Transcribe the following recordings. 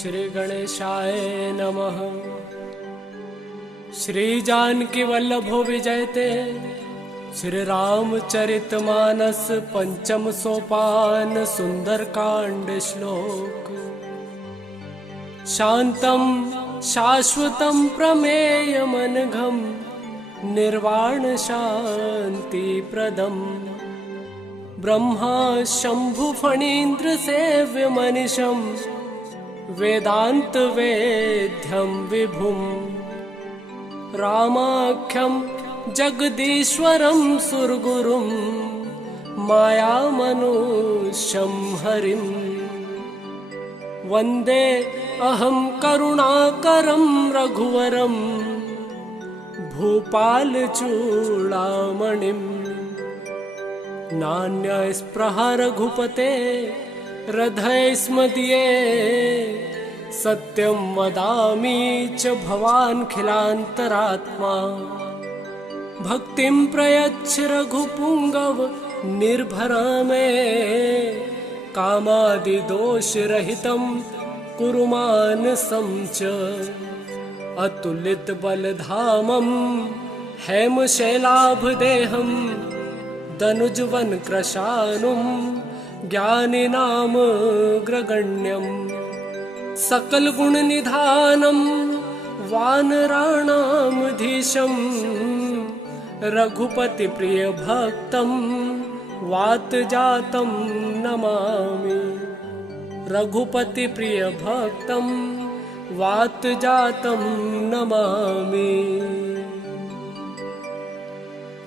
श्री गणेशाय नमः। श्री जानकी वल्लभो विजयते श्री रामचरितमानस पंचम सोपान सुंदरकांड श्लोक। शांतं शाश्वतं प्रमेयमनघं निर्वाण शांति प्रदम ब्रह्मा शंभु फणीन्द्र सेव्य मनिषं वेदांत वेद्यं विभुं रामाख्यं जगदीश्वरं सुरगुरुं मायामनुष्यं हरिं वन्दे अहं करुणाकरं रघुवरं भूपालचूडामणिं। नान्यस्पृहा रघुपते हृदयस्मदीये सत्यं वदामि च भवान् खिलान्तरात्मा। भक्तिं प्रयच्छ रघुपुंगव निर्भरा मे कामादिदोषरहितं कुरु मानसं च। अतुलित बलधामं हेमशैलाभदेहं दनुजवन कृशानुं ज्ञानिनामग्रगण्यं सकल गुण निधानं वानराणामधीशं रघुपति प्रिय भक्तं वातजातं नमामि। रघुपति प्रिय भक्तं वातजातं नमामि।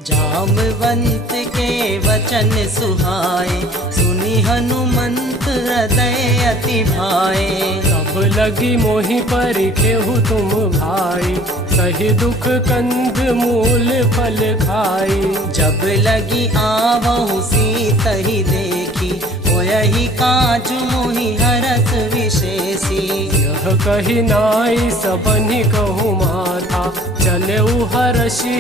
जामवंत के वचन सुहाए सुनी हनुमंत हृदय अति भाए। तब लगी मोहि पर केहु तुम भाई सही दुख कंद मूल फल खाई। जब लगी आवहु सीतहि देखी यही काज मोहि हरस विशेषी। यह कही नाई सबनि कहु माथा चले हर्षि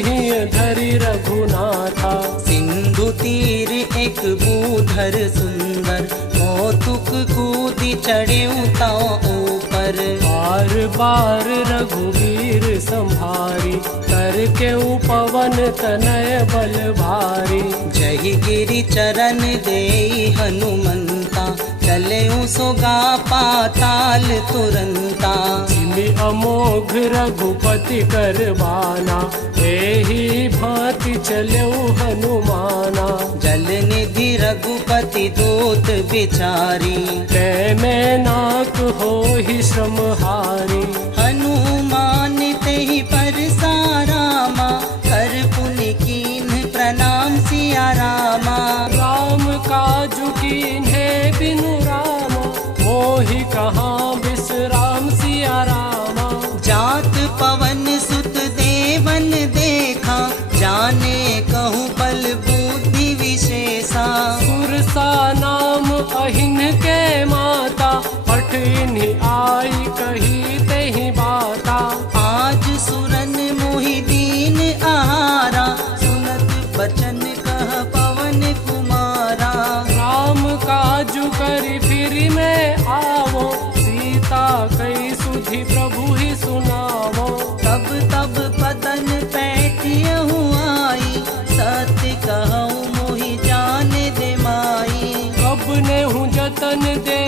धरि रघुनाथा। सिंधु तीर एक बूधर सुंदर कौतुक कूदी चढ़े ताऊ ऊपर। बार बार रघुवीर संभारी करके पवन तनय बल भारी। जहि गिरि चरण देई हनुमंता चले सोगा पाताल तुरंता। जिमि अमोघ रघुपति करबाना एहि भांति चले हनुमाना। जल निधि रघुपति दूत बिचारी कै में नाक होहि श्रम हारी। हनुमान तेहि पर सारामा कर पुनि कीन्ह प्रणाम सिया रामा। राम काजु कीन्हे बिनु रामा मोहि कहाँ बिसराम सिया रामा। जात पवन सुत देवन देखा जाने कहूँ बल बुद्धि विशेषा। सुरसा नाम अहिन के माता पठिनि आई कही तेहि बाता। आज सुरन मोहि दीन आहारा सुनत बचन कह पवन कुमारा। राम काजु करि फिर में आवो सीता कई सुधि प्रभु ही सुनावो। तब तब पदन पैठियहु आई सत्य कहूँ मोहि जाने दे माई। कब ने हूँ जतन दे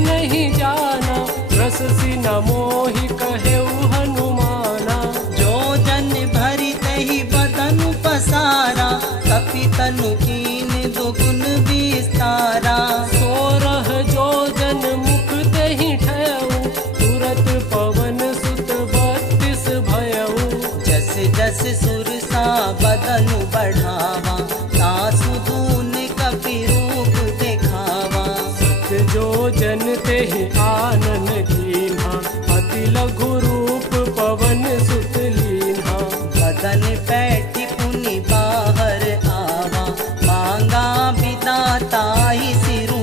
नहीं जाना रससी न मोहि कहेउ हनुमाना। जो जन भरि तहि बदन पसारा कपि तनु कीन दुगुन विस्तारा। 16 जो जन मुख तेहि ठयउ तुरत पवन सुत 32 भयउ। जस जस सुरसा बदनु बढ़ावा तासु दून कपि रूप देखावा। जो जन तेहि आनन कीन्हा अति लघु रूप पवन सुत लीन्हा। बदन पैठी पुनि बाहर आवा मांगा विदाता ही सिरु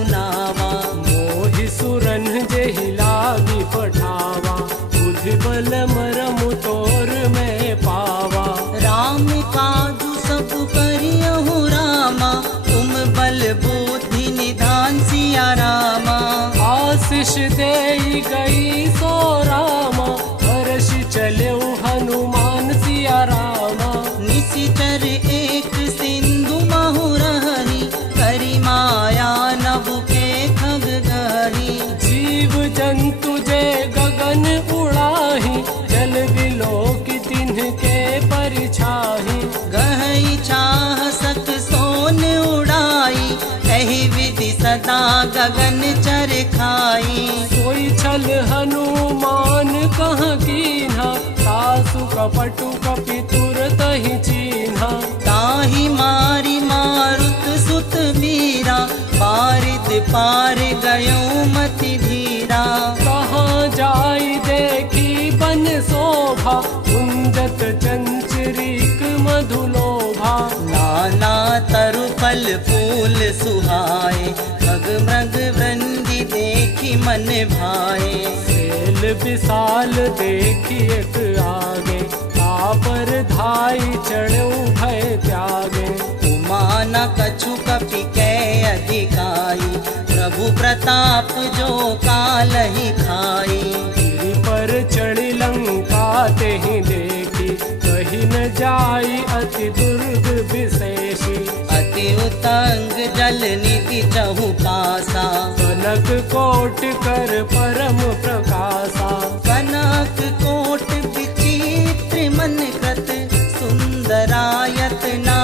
सदा गगन चर खाई। सोई छल हनुमान कह कीन्हा, सासु कपटु कपि तुरत ही चीन्हा। ताहि मारी मारुत सुत वीरा, बारिद पार गयो मति धीरा। कहाँ जाई देखी बन शोभा, कुंजत चंचरीक मधुलोभा। नाना तरु फल फूल सुहाए, खग मृग वृंदी देखी मन भाए। सेल विशाल देखी एक आगे, तापर धाई चढ़ऊ भय त्यागे। उमा न कछु कपि कै अधिकाई, प्रभु प्रताप जो काल ही खाई। गिरि पर चढ़ी लंका तेहि देखी, कही न जाई अति दुर्ग विशेषी। अति उतंग जल निधि चहु पासा, कनक कोट कर परम प्रकाशा। कनक कोट विचित्र मन कृत, सुंदरायत ना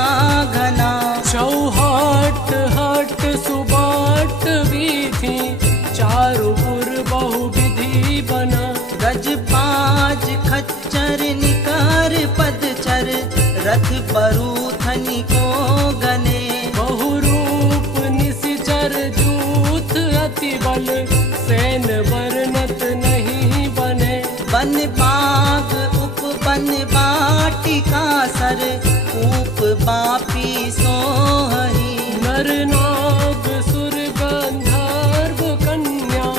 घना। चौहट हट सुबाट विधि, चारुपुर बहु विधि बना। गजपाज खच्चर निकार पदचर, रथ बरूथनि को गने। बहुरूप निशिचर जूथ अति बल, सैन वर्णत नहीं बने। बन बाग उप बन बाटिका सर, ऊप बापी सोहही। नर नाग सुर गंधर्व कन्या,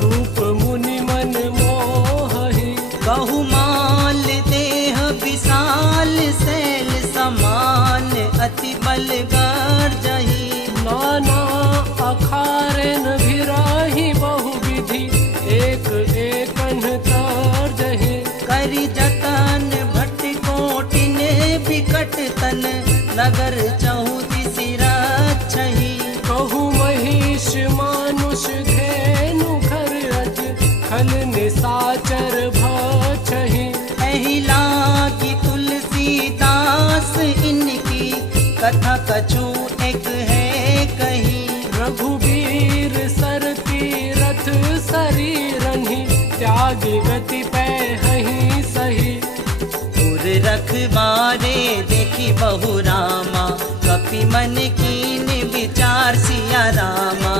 रूप मुनि मन मोहहि। बहुमाल देह विशाल शैल समान, अति बल गर्जही। नाना अखारेन भिराहि बहु विधि, एक एकन तर्जहि। करि जतन भट कोटिन बिकट तन, नगर चहुदिसि रक्षहि। कहु महिष मानुष धेनु घर अज, खल निसाचर भछहि। एहि लागी तुलसीदास इनकी, कथा कछु एक है कही। रघुबीर सर तीरथ शरीरहि, त्यागी गति पैहि सही। पुर रखवारे देखी बहु रामा, कपि मन कीन विचार सिया रामा।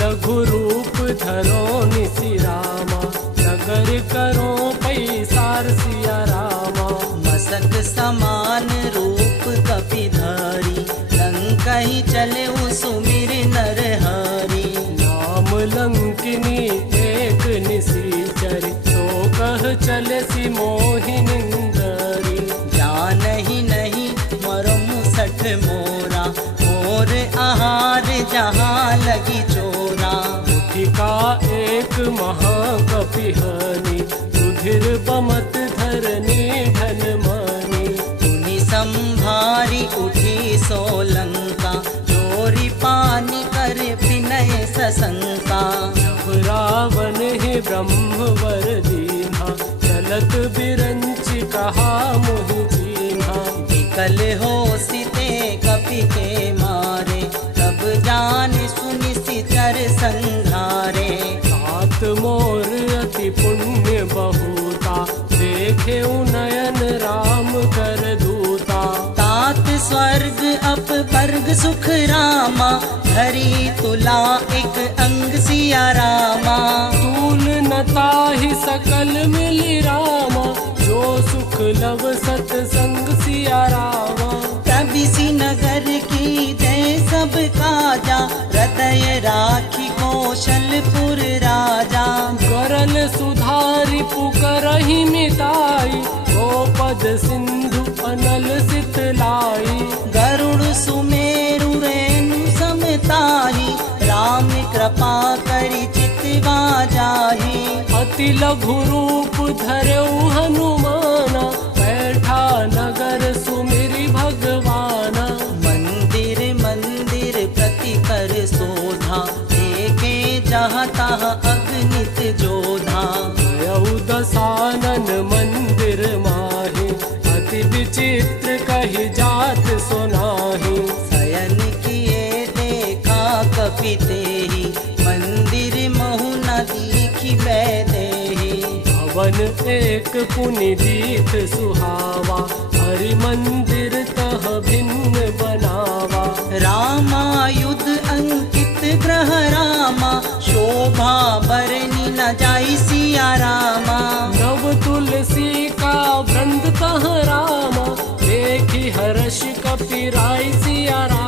लघु रूप धरो निसि रामा, नगर करो पैसार सिया रामा। मसक समान रूप कपि धरी, लंकहि चले सुमिर नर हरि। नाम लंकिनी एक निशिचर, तो कह चले सी मोहिनिंदरी। जानहि नहीं मरम सठ मोरा, मोर आहार जहाँ लगी चोरा। उठिका एक महाकपिहनि, रुधिर बमत धरनी धन मणि। उनि संभारी उठी सोलंका, चोरी पानी कर विनय सशंका। जब रावण ही ब्रह्मवर दीन्हा, चलत बिरंच कहा मोहि जीन्हा। विकल हो सीते कपि के मारे, तब जान सुनि सिचर संघारे। तात मोर अति पुण्य बहुता, देखे नयन राम कर दूता। तात स्वर्ग अप वर्ग सुख रामा, धरी तुला एक अंग सिया रामा। तूल न ताहि सकल मिलि रामा, जो सुख लव सतसंग सिया रामा। तबिसि नगर की जय सब काजा, हृदय राखी कौशलपुर राजा। करल सुधारि पुकरहि मिताई, गोपद सिंधु अनल सितलाई। गरुड़ सुमेरु रेणु समताही, राम कृपा करि चितवा जाही। अति लघु रूप धरऊ हनुमाना, बैठा नगर सुमिरि भगवाना। मंदिर मंदिर प्रति कर शोधा, देखे जहाँ तहाँ अगणित जोधा। भयउ दसानन मंदिर माहि, अति विचित्र कहि जात सुनाहि। शयन किए देखा कपि कपिते ही मंदिर महु न दीखी बैदेही। भवन एक पुनिदीत सुहावा, हरि मंदिर तह भिन्न बनावा। रामायुध अंकित ग्रह रामा, शोभा बरनी न जाई सिया रामा। नव तुलसी का वृंद तह रामा, देखी हर्ष कपिराई सिया रामा।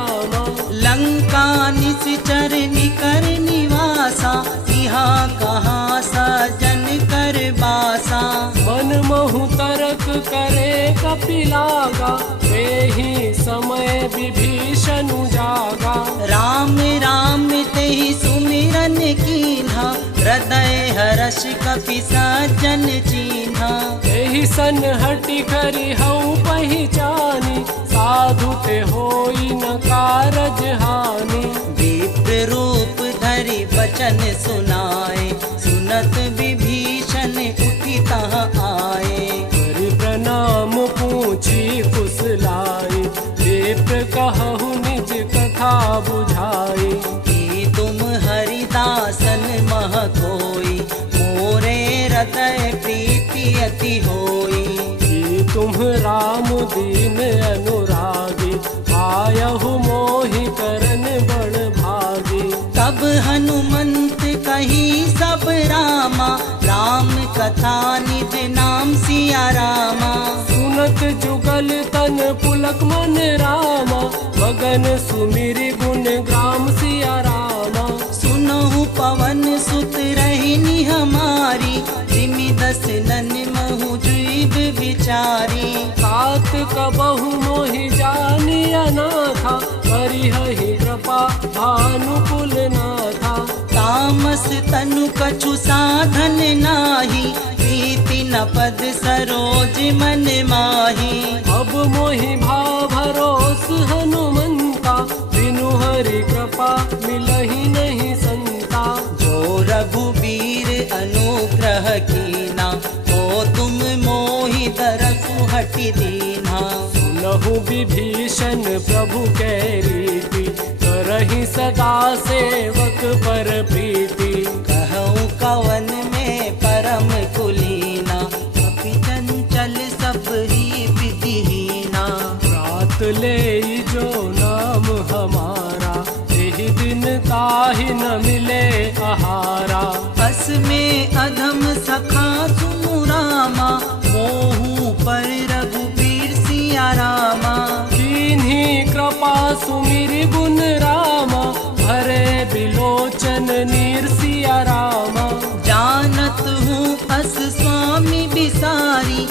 लंका निश्चर निकर निवासा, यहाँ कहाँ सजन कर बासा। मन महु तर्क करे कपिलागा, तेहि समय विभीषण जागा। राम राम तेहि सुमिरन कीन्हा, हृदय हर्ष कपि सज्जन चीन्हा। तेहि सन हटि करि हऊ पहिचानी, साधु ते होई न कारज हानि। दिव्य रूप धरि वचन सुनाए, सुनत विभीषण उठि तहाँ आए। करि प्रणाम पूछी कुशलाई, विप्र कहु निज कथा बुझाई। कि तुम हरिदासन मह कोई, मोरे हृदय प्रीति अति होई। कि तुम राम दीन अनुरागी, आयहु मोहि करन बड़ भागी। तब हनुमंत कही सब रामा, राम कथा निज नाम सिया रामा। सुनत जुगल तन पुलक मन रामा, मगन सुमिरि गुण ग्राम सिया रामा। सुनहु पवन सुत रहिनी हमारी, जिमि दस नन महु जीव विचारी। तात कबहु मोहि जानी अनाथा, परिहहि कृपा भानुकुल नाथा। तामस तनु कछु साधन नाही, प्रीति न पद सरोज मन माही। अब मोहि भाव भरोस हनुमंता, बिनु हरि कृपा मिलहि नहीं संता। जो रघुबीर अनुग्रह कीना, तो तुम मोहि दरसु हटि दीना। सुनहु विभीषण प्रभु कै रीति, करहि सदा सेवक पर प्रीति। कहूँ कवन में परम कुलीना, कपि चंचल सब ही विधिहीना। रात लेई जो नाम हमारा, तेहि दिन ताहि न मिले आहारा। बस में अधम सखा सुनु रामा, मोहू पर रघुबीर सिया रामा। कीन्ही कृपा सुमिरि गुण रामा, भरे बिलोचन नीर सिया रामा। जानत हूँ अस स्वामी बिसारी,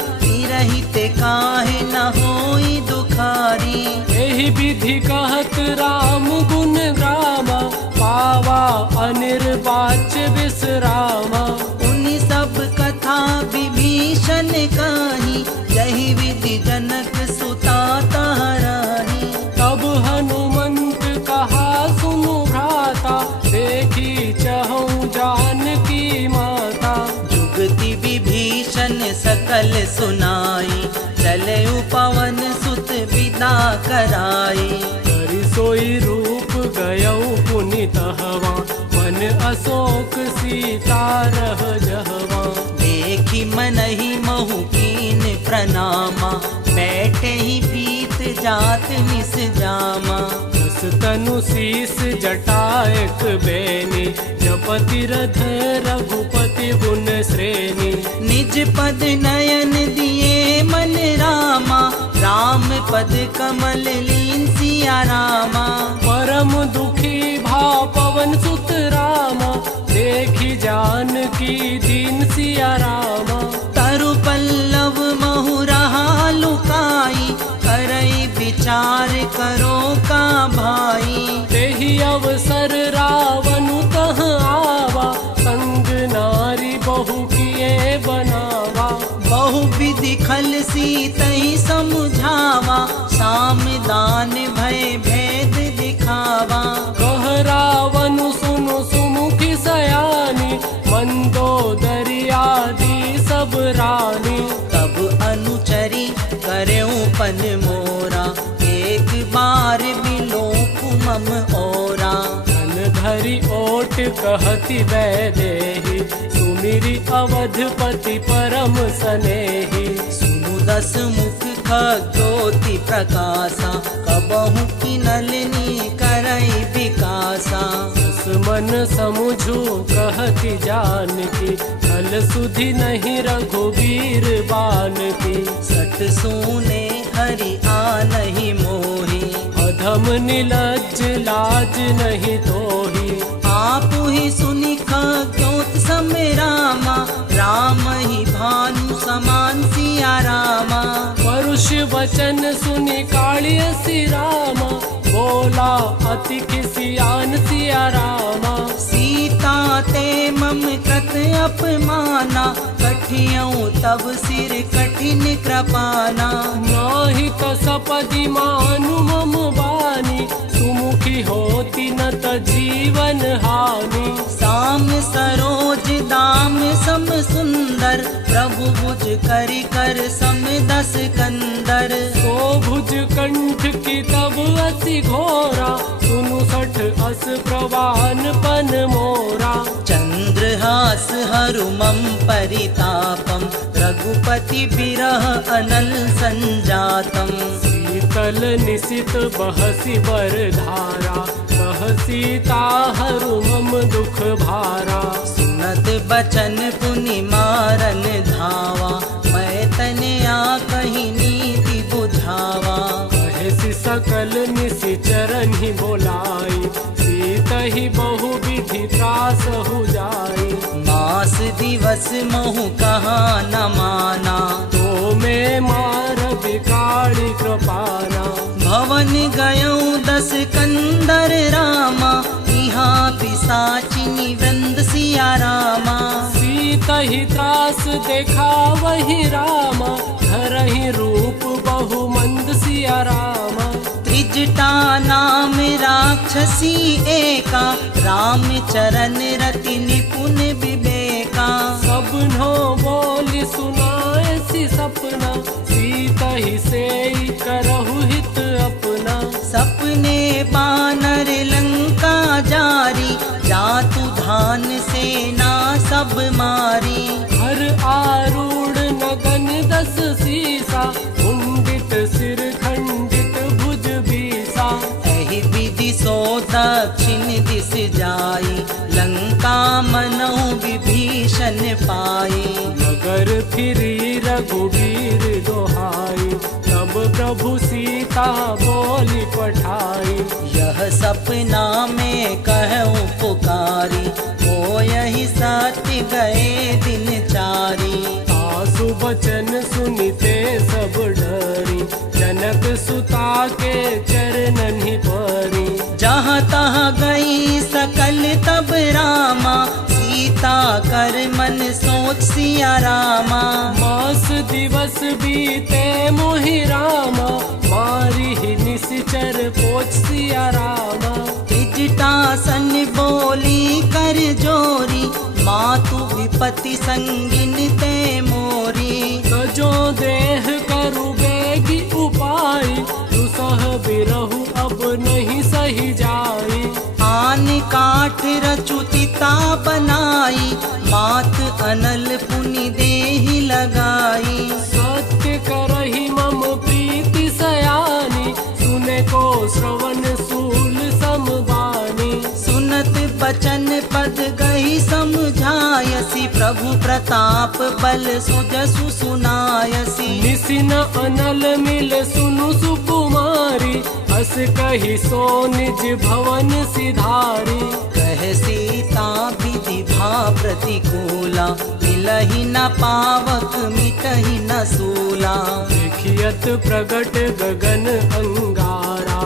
रहित काहे न होई दुखारी। एहि विधि कहत राम गुण ग्रामा, पावा अनिर्वाच्य विश्रामा। उनि सब कथा विभीषण कही, जहि विधि जनक सुता तहराही। तब हनुमंत कहा सुनु भ्राता, देखी चहु जानकी माता। जुगति विभीषण सकल सुनाई, चले पवन सुत विदा कराई। करि सोई रूप गयौ पुनित हवा, मन अशोक सीता रह जहवा। देखी मनहि महु कीन प्रणामा, बैठे ही बीत जात निस जामा। दस तनु शीस जटायक बेनी, जपति रथ रघुपति गुण श्रेणी। निज पद नयन दिए मन रामा, राम पद कमल लीन सिया रामा। परम दुखी भाव पवन सुत रामा, देखी जानकी दीन सिया रामा। तरु पल्लव महु रहा लुकाई, करई विचार करो का भाई। तेहि अवसर रावनु तह आवा, संग नारी बहु किए बनावा। बहु विधि खल सीतहि समुझावा, साम दान भय भेद दिखावा। कह रावनु सुनु सुमुखी सयानी, मंदोदरी आदि सब रानी। तब अनुचरी करेऊ पन मोरा, एक बार बिलोक मम ओरा। धन धर हरि ओट कहति वैदेही, सुमिरि अवधपति परम सनेही। सुनु दस मुख खगोति प्रकाशा, कबहु किनलनी करई विकासा। दस मन समुझू कहति जानकी, कल सुधि नहीं रघुवीर बानकी। सठ सूने हरि आनहि मोहि, अधम निलज्ज लाज नहीं तोही। आपु ही सुनि खगोत सम रामा, राम ही भानु समान सिया रामा। परुष वचन सुनि कालियसि रामा, बोला अति खिसियान सिया रामा। सीता ते मम कृत अपमाना, कठियऊ तब सिर कठिन कृपाना। नाहि त सपदि मानु मम बानी, सुमुखी होती न त जीवन हानि। साम सरोज दाम सम सुंदर, प्रभु भुज करि कर सम दस कंदर। सो भुज कंठ की तब अति घोरा, सुनु सठ अस प्रवान पन मोरा। चंद्रहास हरु मम परितापम, रघुपति बिरह अनल संजातम। शीतल निशित बहसी बर धारा, कह सीता हरु मम दुख भारा। सुनत बचन पुनि मारन धावा, मैं तनया कहीं नीति बुझावा। कहसी सकल निशिचरन ही बोलाई, सीत ही बहु विधि त्रास हो जाई। मास दिवस महु कहाँ न माना, तो मैं मार बिकाड़ी कृपाना। भवन गयऊ दस कंदर रामा, यहाँ पिसाचिनी वृंद सिया रामा। सीत ही त्रास देखा वही रामा, धरहि रूप बहु मंद सिया रामा। त्रिजटा नाम राक्षसी एका, राम चरण रति निपुण विवेका। सबनो बोली सुनाए सी सपना, सीत ही सेई करहु हित अपना। सपने बानर लंका जारी, जातु धान सेना सब मारी। हर आरूढ़ नगन दस सीसा, मुंडित सिर खंडित भुज बीसा। एहि विधि सो दक्षिण दिस जाई, लंका मनहु विभीषण पाई। नगर फिरी रघुवीर दोहाई, तब प्रभु सीता बोली पठाई। यह सपना में कहूँ पुकारी, हो यही सत्य गए दिन चारी। आसु बचन सुनिते सब डरी, जनक सुता के चरणन ही परी। जहाँ तहाँ गई सकल तब रामा, सीता कर मन सोच सिया रामा। मास दिवस बीते मोहि रामा, मारी ही निश्चर पोछ सिया रामा। त्रिजटा सन बोली कर जोरी, मातु विपति संगिन ते मोरी। सजो देह करु बेगी उपाय, दुसह बिरहु अब नहीं सही जाई। आन काठ रचुतिता बनाई, मात अनल पुनि देहि लगाई। सत्य करहि मम प्रीति सयानी, सुने को श्रवण सूल समगानी। सुनत बचन पद गई समझायसी, प्रभु प्रताप बल सुजसु सुनायसी। निसिन अनल मिल सुनु सुकुमारी, अस कही सो निज भवन सिधारी। कह सीता विधि भा प्रतिकूला, मिलहि न पावक मिटहि न सूला। देखियत प्रगट गगन अंगारा,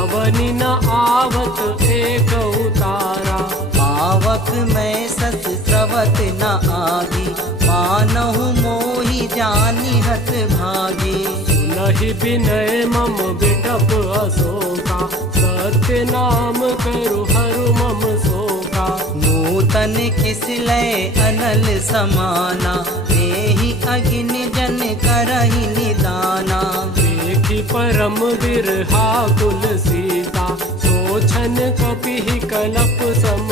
अवनि न आवत एक उतारा। पावक मैं सत स्रवत न आगी, मानहु मोहि जानि हत भागी। सुनहि विनय मम बिटप अशोका, सत्य नाम करु हरु मम शोका। नूतन किसलय अनल समाना, देहि अग्नि जन करहि निदाना। देखि परम बिरहा कुल सीता, सोचन कपिहि कलप सम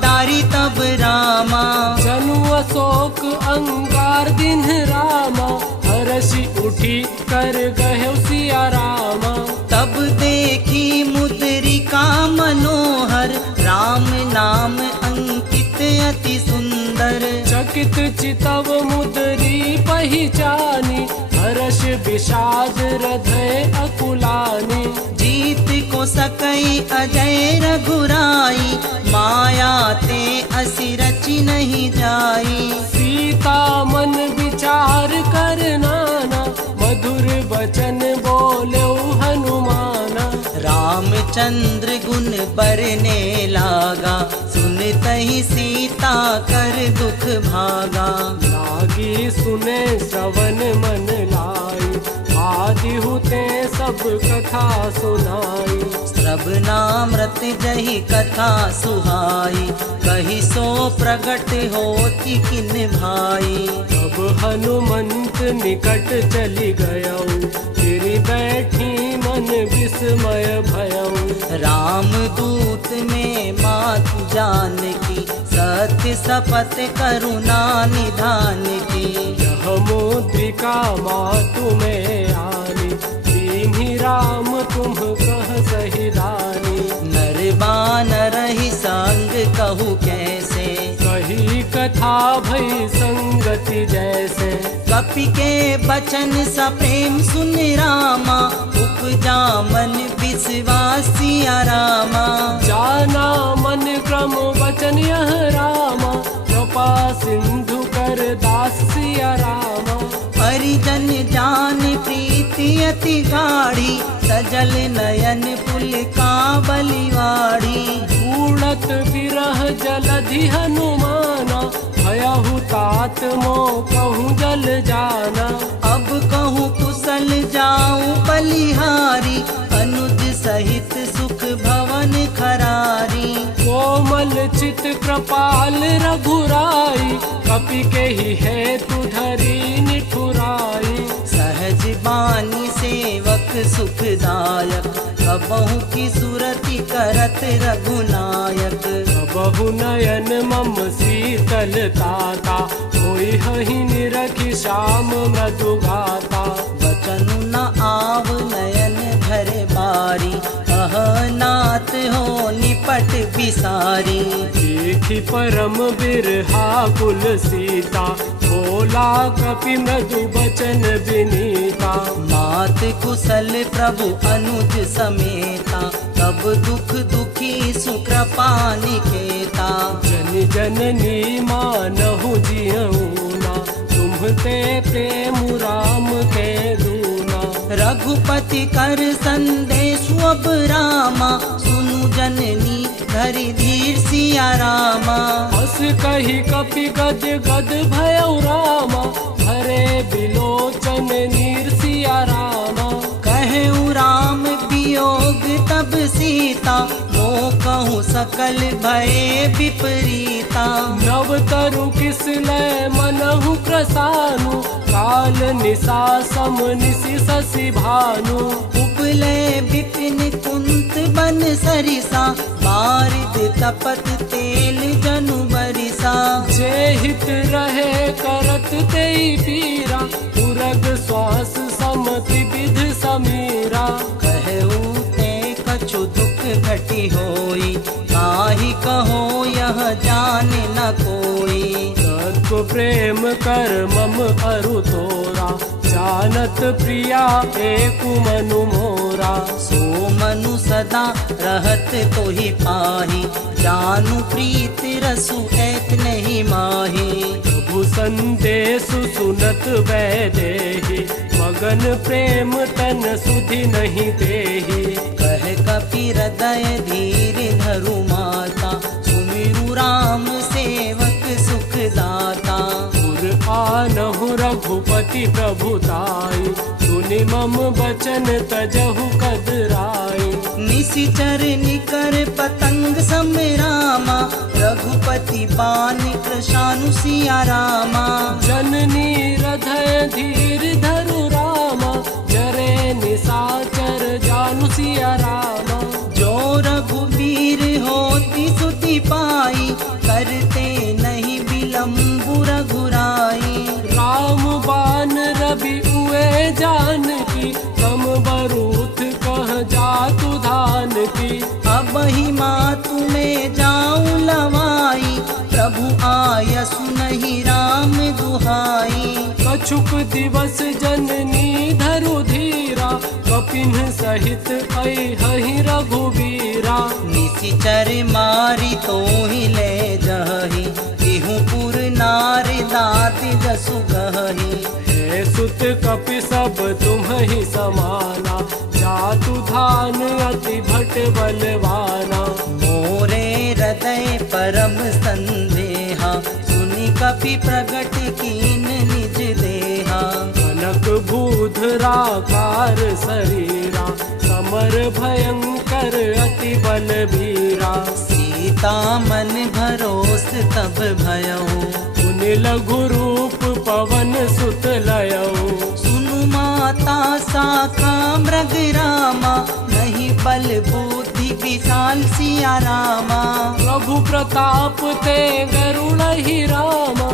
डारी तब रामा। जनु अशोक अंगार दिन रामा, हर्षि उठी कर गए सिया रामा। तब देखी मुद्रिका मनोहर, राम नाम अंकित अति सुंदर। चकित चितव मुद्री पहचानी, हर्ष विषाद हृदय अकुलानी। जीत को सकई अजय रघुराई, माया ते असि रचि नहीं जाई। सीता मन विचार कर नाना, मधुर वचन बोले हनुमाना। रामचंद्र गुण बरने लागा, सुनतहि सीता कर दुख भागा। लागी सुने श्रवण मन लाई, आदि हुते सब कथा सुनाई। श्रवणामृत जहि कथा सुहाई, कहि सो प्रगट होति किन भाई। अब हनुमंत निकट चली गयऊ, फिर बैठी मन विस्मय भयऊ। राम दूत में मात जानकी, सत्य शपथ करुणा निधान की। यह मुद्रिका मातु में आनी, दीन्ही राम तुम कह सही दानी। नर बानर ही संग कहूँ कैसे, कही कथा भई संगति जैसे। कपि के बचन सा प्रेम सुन रामा, उपजा मन विश्वास सिया रामा। जाना मन क्रम वचन यह रामा, कृपा सिंधु कर दास सिया रामा। परिजन जान प्रीति अति गाढ़ी, सजल नयन पुल का बलिवाड़ी। उड़त विरह जलधि हनुमाना, भयहु तात मो कहूँ जल जाना। अब कहूँ कुशल जाऊं बलिहारी, अनुज सहित सुख भवन खरारी। कोमल चित कृपाल रघुराई, कपि के ही है तु धरी निठुराई। सहज बानी सेवक सुखदायक, कबहु की सुरति करत रघुनायक। बहु नयन मम शीतल ताता, कोई हहि निरखि श्याम मृदु गाता। बचनु न आव नयन भर बारी, अह नाथ हो निपट बिसारी। देखि परम बिरहा कुल सीता, बोला कपि मृदु बचन विनीता। मात कुशल प्रभु अनुज समेता, तब दुख दुखी सुकृपा निकेता। जन जननी मानहु जियऊना, तुम्हते प्रेम राम के दूना। रघुपति कर संदेश अब रामा, सुनु जननी धरि धीर सिया रामा। हस कही कपि गद गद भयउ रामा, भरे बिलोचन नीर सिया रामा। कहूँ राम वियोग तब सीता, मो कहूँ सकल भय विपरीता। नव तरु किस लय मनहु क्रसानु, काल निशा सम निशि शशि भानु। उपलय विपिन कुंत बन सरिसा, बारिद तपत तेल जनु बरिसा। जे हित रहे करत तेई पीरा, उरग श्वास समति विध समीरा। कहूँ ते कछु दुख घटी होई, काहि कहो यह जान न कोई। तत्व प्रेम कर मम अरु तोरा, जानत प्रिया एक मनु मोरा। सो मनु सदा रहत तो ही पाही, जानू प्रीत रसु ऐत नहीं माही। प्रभु संदेश सुनत वैदेही, मगन प्रेम तन सुधि नहीं देही। कह कपि हृदय धीर धरु माता, सुमिरु राम सेवक सुख दाता। पुर आनहु रघुपति प्रभुताई, सुनि मम बचन तजहु कदराई। निशिचर निकर पतंग सम रामा, रघुपति बान कृशानु सिया रामा। जननी हृदय धीर धरु रामा, जरे निशाचर जानु सिया रामा। जो रघुबीर होती सुति पाई, हुए जान की, कम बरूथ कह जातु धान की। अब ही मातु में जाऊं लवाई, प्रभु आय सुनहि राम दुहाई। कछुक दिवस जननी धरु धीरा, कपिन सहित अहि रघुबीरा। निशिचर मारी तो ही ले जही, तिहुपुर नार दाति जसु गही। हे सुत कपि सब तुम्हि समाना, जातु धान अति भट बलवाना। मोरे हृदय परम संदेहा, सुनि कपि प्रगट कीन निज देहा। कनक भूधराकार शरीरा, समर भयंकर अति बलबीरा। सीता मन भरोस तब भयउ, पुनि लघु रूप पवन सुत लयऊ। सुनु माता साका मृग रामा, नहीं बल बुद्धि विशाल सिया रामा। प्रभु प्रताप ते गरुड़ ही रामा,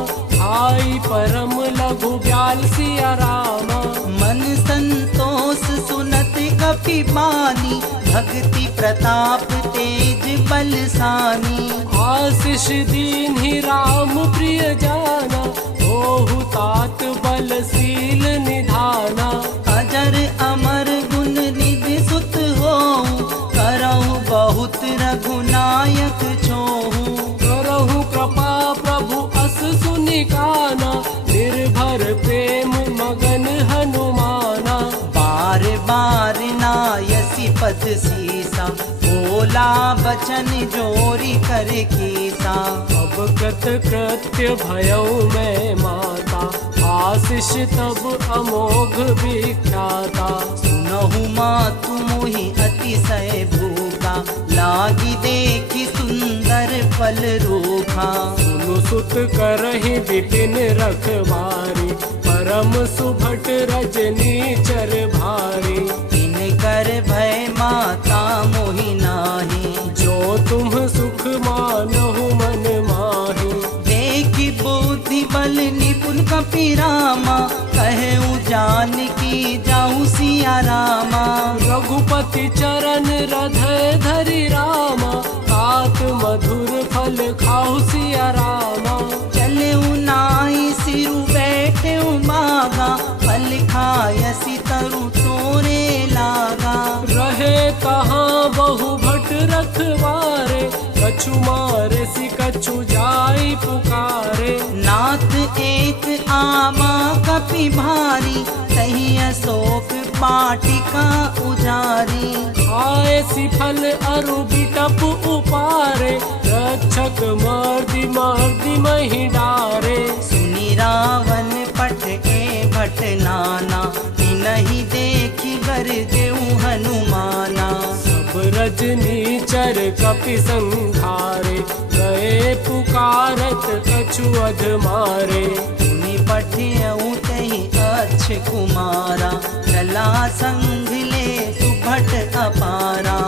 आई परम लघु ब्याल सिया रामा। मन संतोष सुनत कपि बानी, भक्ति प्रताप तेज बलसानी। आशीष दीन्हि राम प्रिय जाना, ओहु तात बलशील निधाना। अजर अमर गुण निधि सुत होऊं, करहु बहुत रघुनायक छोहूं। करहु कृपा प्रभु अस सुनि काना, निर्भर प्रेम मगन हनुमाना। बार बार नायसी पद सीसा, बोला बचन जोरी कर कीसा। अब कृत कृत्य भयउ मैं माता, आशीष तब अमोघ विख्याता। सुनहु मातु मोहि अतिशय भूखा, लागी देखी सुंदर फल रूखा। सुनु सुत करहि विपिन रखवारी, परम सुभट रजनी चर भारी। इन कर भय माता मोहि नाही, जो तुम सुख मानहु मन माही। देखी बुद्धि बल निपुण कपि रामा, कहूँ जानकी जाऊँ सिया रामा। रघुपति चरण हृदय धरि रामा, तात मधुर फल खाऊ सिया रामा। चले नाई सिरु बैठे मागा, फल खायसी तरु तोरे लागा। रहे कहाँ बहु भट रखवारे, कछु मारे सि कछु जाई पुकारे। नाथ एक आमा कपि भारी, तही अशोक पाटिका उजारी। आए सि फल अरु बिटप उपारे, रक्षक मर्दि मर्दि महि डारे। सुनि रावण पट ए भट नाना, नहीं देखी बर जेऊ हनुमाना। सब रजनी चर कपि संघारे, गए पुकारत कछु अध मारे। सुनि पठियऊ तहि अच्छ कुमारा, चला संग ले सुभट अपारा।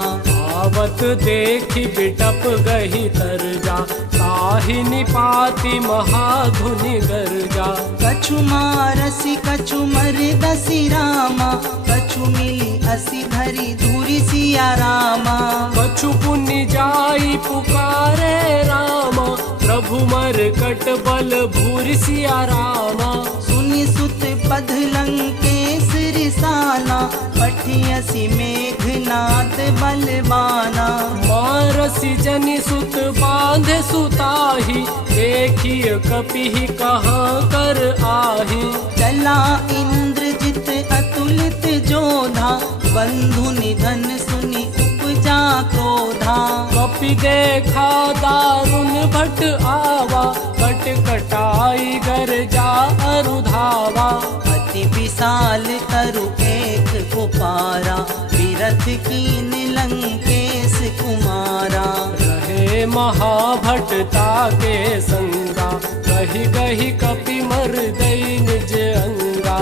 आवत देखि बिटप गही तरजा, ताहि निपाति महाधुनि गरजा। कछु मारसी कछु मरदसी रामा, कछु मिली असी भरी धूरी सिया रामा। कछु पुण्य जाई पुकारे रामा, प्रभु मरकट बल भूरि सिया रामा। सुनि सुत पध लंकेश रिसाना, पठियसी मेघनाद बलवाना। मारसी जनि सुत बांधे सुताही, देखिय कपिहि कहाँ कर आही। चला इंद्रजित अतुलित जोधा, बंधु निधन सुनि उपजा क्रोधा। कपि देखा दारुण भट आवा, कट कटाई गरजा अरु धावा। अति विशाल तरु एक कुपारा, विरथ कीन लंकेश कुमारा। रहे महाभटता के संगा, कही कही कपि मर गई निज अंगा।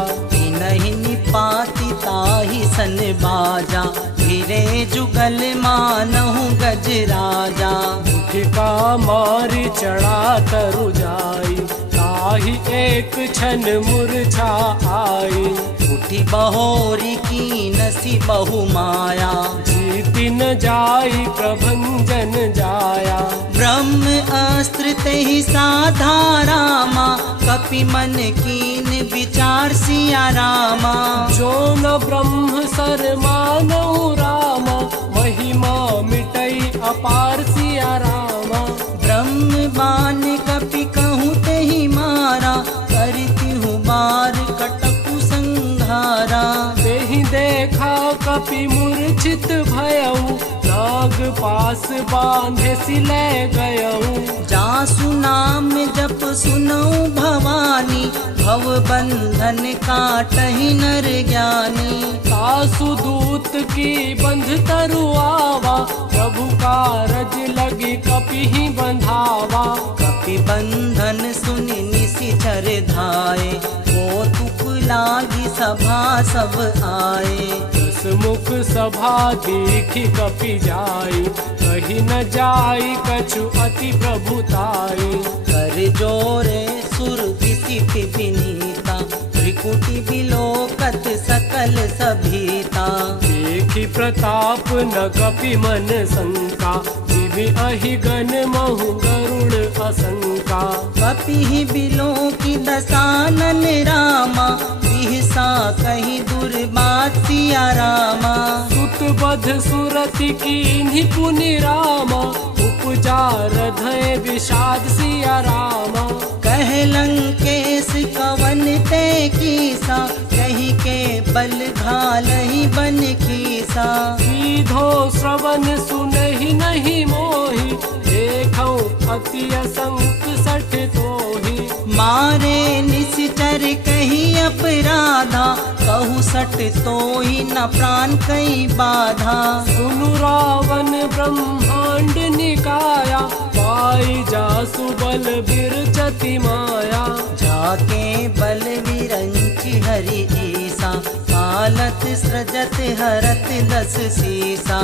नहीं निपाति ताहि सन बाजा, फिरे जुगल मानहु गज राजा। मुठिका मारी चढ़ा तरु जाई, ताहि एक क्षण मूर्छा आई। उठी बहोरी की नसी बहु माया, जीति न जाई प्रभंजन जाया। ब्रह्म अस्त्र तेहि साधा रामा, कपि मन कीन विचार सिया रामा। जो न ब्रह्म सर मानऊ रामा, महिमा मिटई अपार सिया रामा। ब्रह्म बान कपि कहूँ तेहि मारा, करती हूँ बार कटकु संघारा। तेहि देखा कपि मूर्छित भयऊ, नाग पास बांधे सिले गयऊ। जासु नाम जप सुनऊ भवानी, भव बंधन काटहि नर ज्ञानी। सासु दूत की बंध तरु आवा, प्रभु कारज लगी कपि बंधावा। कपि बंधन सुनि निशिचर धाये, कौतुक लागी सभा सब आए। दस मुख सभा देखी कपि जाई, कही न जाई कछु अति प्रभुताई। कर जोरे सुर दिसिति विनीता, त्रिकुटी बिलोकत सकल सभीता। देखी प्रताप न कपि मन शंका, जीवि अहि गण महु गरुड़ असंका। कपि बिलो की दसानन रामा, बिहसा कहीं दुर्बात सिया रामा। सुत बध सुरति कीन्हि पुनि रामा, उपजा हृदय विषाद सिया रामा। कह लंकेश कवन ते कीसा, कही के बल घालहि बन कीसा। सीधो श्रवण सुनहि नहीं मोहि, देखौ अति असंक सठ तोहि। मारे निश्चर कही अपराधा, कहु सट तोहि न प्राण कई बाधा। सुनु रावण ब्रह्मांड निकाया, पाई जासु बल बिरचति माया। जाके बल विरंचि हरि ईसा, पालत सृजत हरत दस सीसा।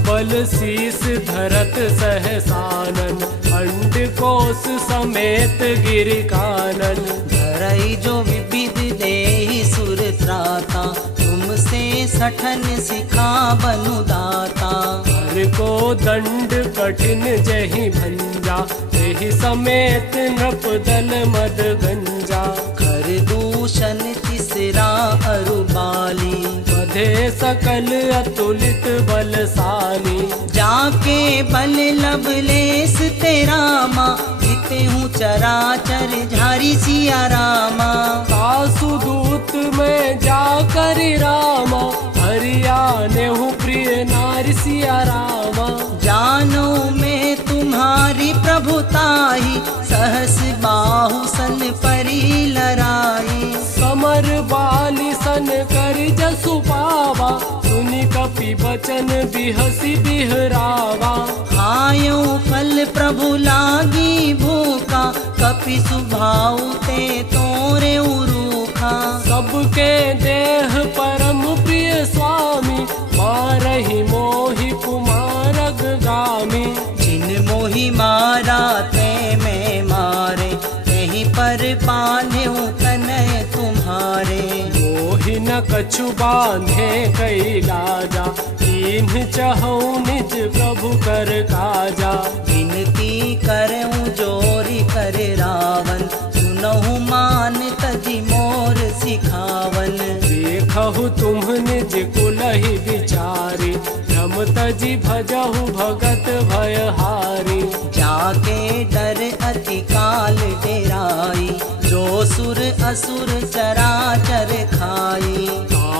बल शीस धरत सहसानन, अंड कोश समेत गिर कानन। धरई जो विविध देहि सुर त्राता, तुमसे सठन सिखा बनु दाता। हर को दंड कठिन जहि भंजा, तेहि समेत नृप दल मद गंजा। खर दूषण तिसरा अरुबाली, बधे सकल अतुलित बलशाली। जाके बल लवलेस तेरा माँ, जीते हूँ चराचर झारी सिया रामा। सासु दूत में जाकर रामा, हरियाने हूँ प्रिय नारी सिया रामा। जानो मैं तुम्हारी प्रभुताई, सहस बाहु सन परी लराई। समर बाली सन कर जसु पावा, सुनि कपि बचन बिहसी बिहरावा। खायो फल प्रभु लागी भूखा, कपि सुभाऊ ते तोरे उरूखा। सबके देह परम प्रिय स्वामी, मारहि मोहि कुमारग गामी। जिन मोहि मारा ते मैं मारे, तेहि पर बांधेऊ तनय तुम्हारे। मोहि न कछु बांधे कई लाजा, कीन्ह चहऊ निज प्रभु कर काजा। विनती करऊँ जोरी कर रावण, सुनहु मान तजी मोर सिखावन। देखहु तुम निज कुलहि विचारी, रम तजी भजहु भगत भयहारी। जाके डर अति काल डेराई, जो सुर असुर चराचर खाई।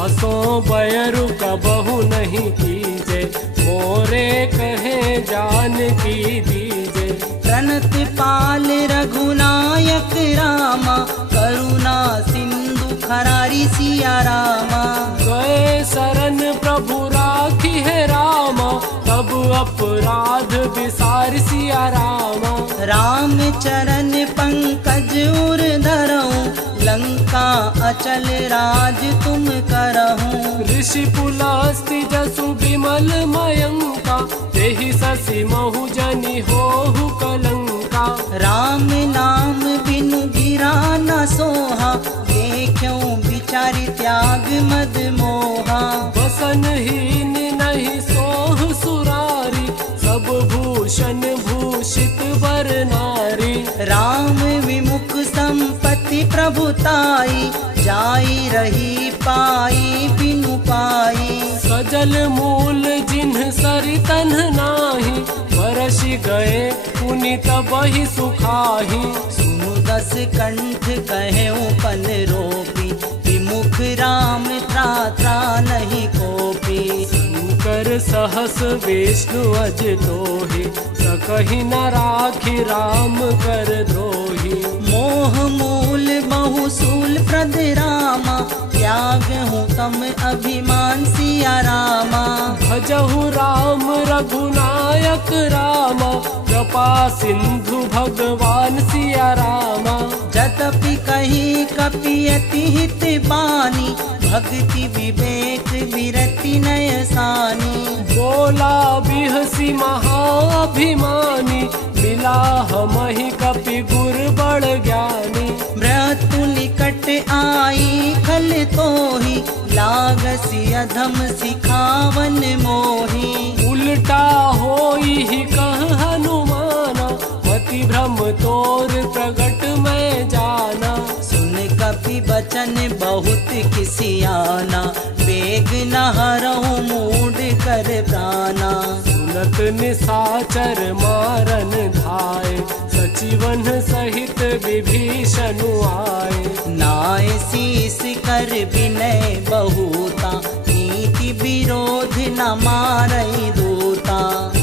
आसो बयरु कबहु नहीं कीजे, मोरे कहे जान की दीजे। प्रणत पाल रघुनायक रामा, करुणा सिंधु खरारी सिया रामा। गए शरण प्रभु राखी है रामा, तब अपराध विसार सिया रामा। राम चरण पंकज उर धरऊँ, लंका अचल राज तुम करहूँ। ऋषि पुलस्ति जसु विमल मयंका, तेहि ससि महु जनि होहु कलंका। राम नाम बिनु गिरा न सोहा, देखूं विचार परित्याग मद मोहा। वसनहीन नहीं सोह सुरारी, सब भूषण भूषित वर नारी। राम विमुख संपत्ति प्रभुताई, जाई रही पाई बिनु पाई। सजल मूल जिन्ह सरितन नाही, बरसि गए पुनि तबहि सुखाही। सुनु दस कंठ कहेउ पन रोपी, विमुख राम त्रात्रा नहीं कोपी। शंकर सहस विष्णु अज तोहि, सकहि न राखि राम कर द्रोही। मोह मूल बहु सूल प्रद रामा, त्याग हूँ तम अभिमान सिया रामा। भजहु राम रघुनायक रामा, कृपा सिंधु भगवान सिया रामा। जतपि कही कपियति हित बानी, भक्ति विवेक विरति नय सानी। बोला बिहसी महाअभिमानी, मिला हमहि कपि गुर बड़ ज्ञानी। मृत्यु निकट आई खल तोहि, लागसी अधम सिखावन मोहि। उल्टा होई ही कह हनुमाना, मति भ्रम तोर प्रगट में जाना। सुन कपि बचन बहुत किसियाना, बेग न हरहु मूड कर प्राणा। सुनत निशाचर मारन धाय, सचिवन सहित विभीषण आए। नाय शीस कर विनय बहुता, नीति विरोध न मारई दूता।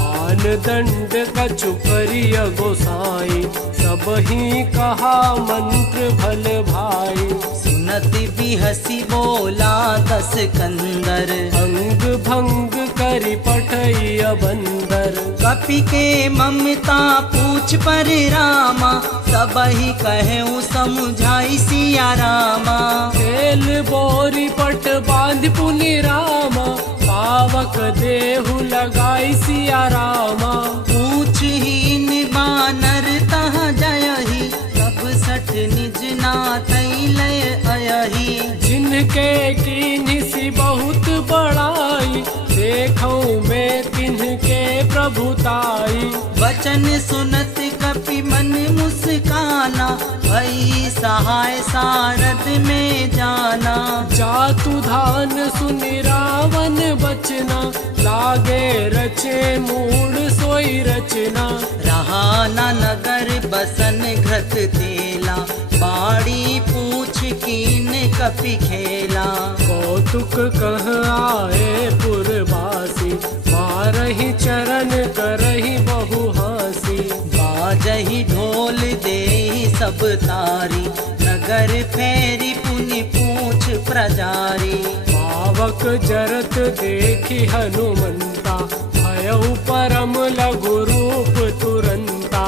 आन दंड कछु करिय गोसाई, सबहि कहा मंत्र भल भाई। सुनत बिहसी बोला दस कंदर, अंग भंग करि पठई बंदर। कपि के ममता पूछ पर रामा, सबहि कहेउ समझाई सिया रामा। तेल बोरी पट बांध पुनि रामा, पावक देहु लगाई सिया रामा। पूछ हीन बानर तह जयहि, सब सठ निज नाथई लय अयहि। जिनके कीन्हि बहुत बड़ाई, देखऊं मैं तिन्हके प्रभुताई। वचन सुनत कपि मन मुस्काना, भई सहाय सारथ में जाना। जातु धान सुनि रावण बचना, लागे रचे मूड सोई रचना। रहा न नगर बसन घृत तेला, बाड़ी पूछ कीन कपि खेला। कौतुक कह आए पुरवासी, मारहि चरण करहि बहु हासी। बाजहि ढोल देहि सब तारी, नगर फेरी पुनि पूछ प्रजारी। पावक जरत देखि हनुमंता, भयउ परम लघु रूप तुरंता।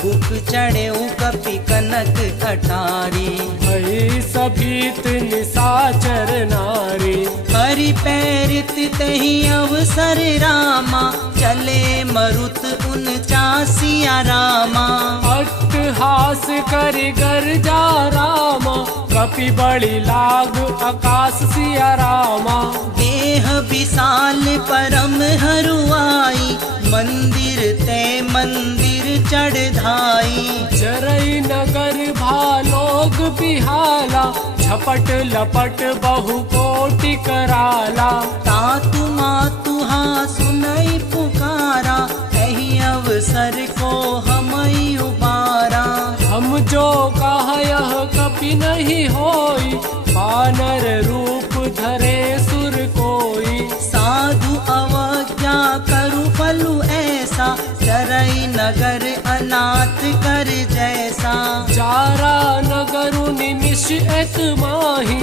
बुक चढ़ेऊ कपि कनक अटारी, भई सभीत निशाचर नारी। हरि पैरित तहि अवसर रामा, चले मरुत 49 रामा। अट्टहास करि गर्जा रामा, कपि बड़ि लाग आकाश सिया रामा। देह विशाल परम हरुआई, मंदिर ते मंदिर चढ़ धाई। चरई नगर भालोग बिहाला, झपट लपट बहु कोटि कराला। तातु मातु हा सुनई पुकारा, एहि अवसर को हमई उबारा। हम जो कहयह कपि नहीं होई, बानर रूप धरे सुर कोई। साधु अवज्ञा करु फलु ऐसा, चरई नगर अनाथ कर जैसा। चारा नगरु निमिष एक माही,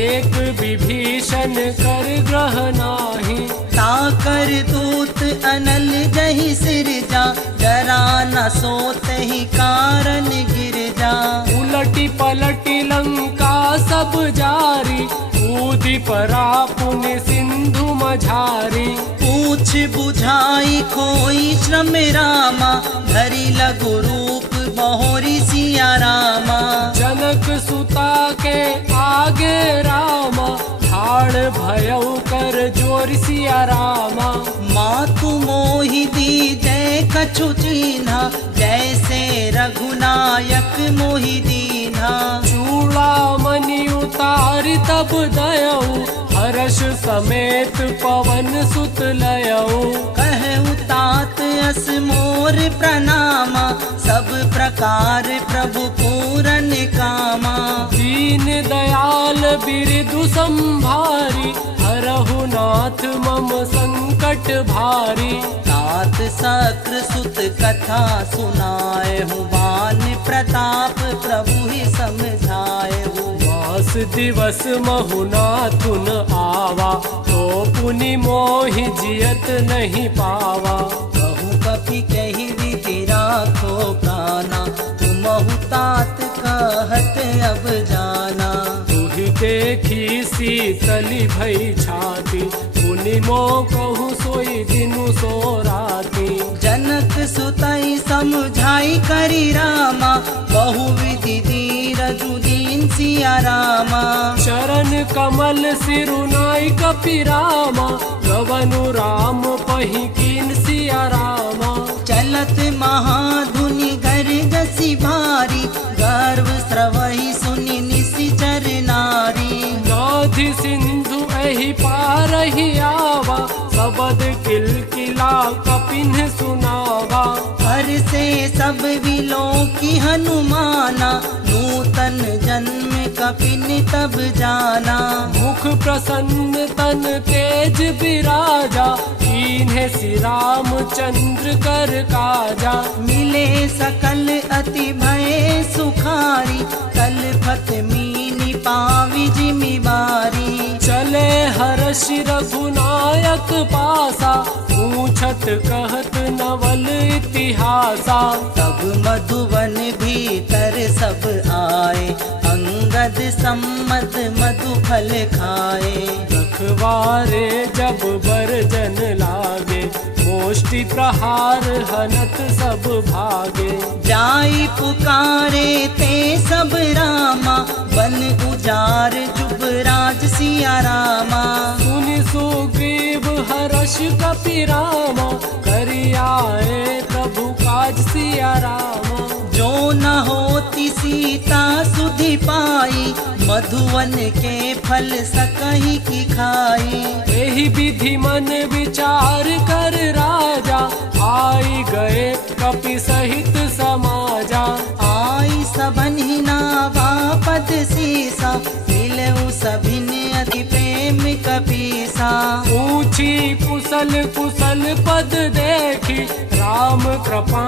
एक विभीषण कर ग्रह नाही। ताकर दूत अनल जहि सिरजा, डरा न सोतहि कारण गिर जा। उलटी पलटी लंका सब जारी, कूदि परा पुनि सिंधु मझारी। पूछ बुझाई खोई श्रम रामा, धरि लघु रूप बहोरी सिया रामा। जनक सुता के आगे रामा, ठाड़ भयउ कर जोर सिया रामा। मातु मोहि दीजै कछु चीन्हा, जैसे रघुनायक मोहि दीन्हा। चूड़ामणि उतारि तब दयऊ, हर्ष समेत पवन सुत लयऊ। कहु तात अस मोर प्रणामा, सब प्रकार प्रभु पूरन कामा। दीन दयाल बिरदु संभारी, हरहु नाथ मम संकट भारी। तात सक्र सुत कथा सुनाए हूँ, बान प्रताप प्रभु ही समझाए हूँ। मास दिवस महु नाथुन आवा, तो पुनि मोहि जियत नहीं पावा। कहूँ कपि कही विधि राखो प्राणा, तुमहु तात कहत अब जाना। तुहि देखी शीतली भई छाती, पुनि मो कहूँ सोई दिनु सो राती। जनक सुतई समझाई करी रामा, बहुविधि धीरजु दीन सिया रामा। चरण कमल सिरुनाई कपि रामा, गवनु राम पही कीन सिया रामा। चलत महाधुनि गर्जसी भारी, गर्व स्रवहि सुनि निशिचर नारी। नाधि सिंधु एहि पारहि आवा, सबद किलकिला कपिन सुनावा। हर से सब विलोकी हनुमाना, नूतन जन्म कपिन तब जाना। मुख प्रसन्न तन तेज विराजा, कीन्हे श्री रामचंद्र कर काजा। मिले सकल अति भय सुखारी, कलपत मीनि पावि जिमिबारी। चले हर्ष रघुनायक पासा, पूछत कहत नवल इतिहासा। तब मधुवन भीतर सब आए, अंगद सम्मत मधु फल खाए। रखवारे जब बरजन लागे, मोष्टि प्रहार हनत सब भागे। जाई पुकारे ते सब रामा, बन उजार जुबराज सिया रामा। सुनि सुग्रीव हर्ष कपि रामा, करि आए प्रभु काज सिया रामा। जो न होती सीता सुधि पाई, मधुवन के फल सकहि की खाई। एहि विधि मन विचार कर राजा, आई गए कपि सहित समाजा। आई सबन ही नावा पद सीसा, मिलऊ सभिन अति प्रेम कपीसा। पूछी कुशल कुशल पद देखी, राम कृपा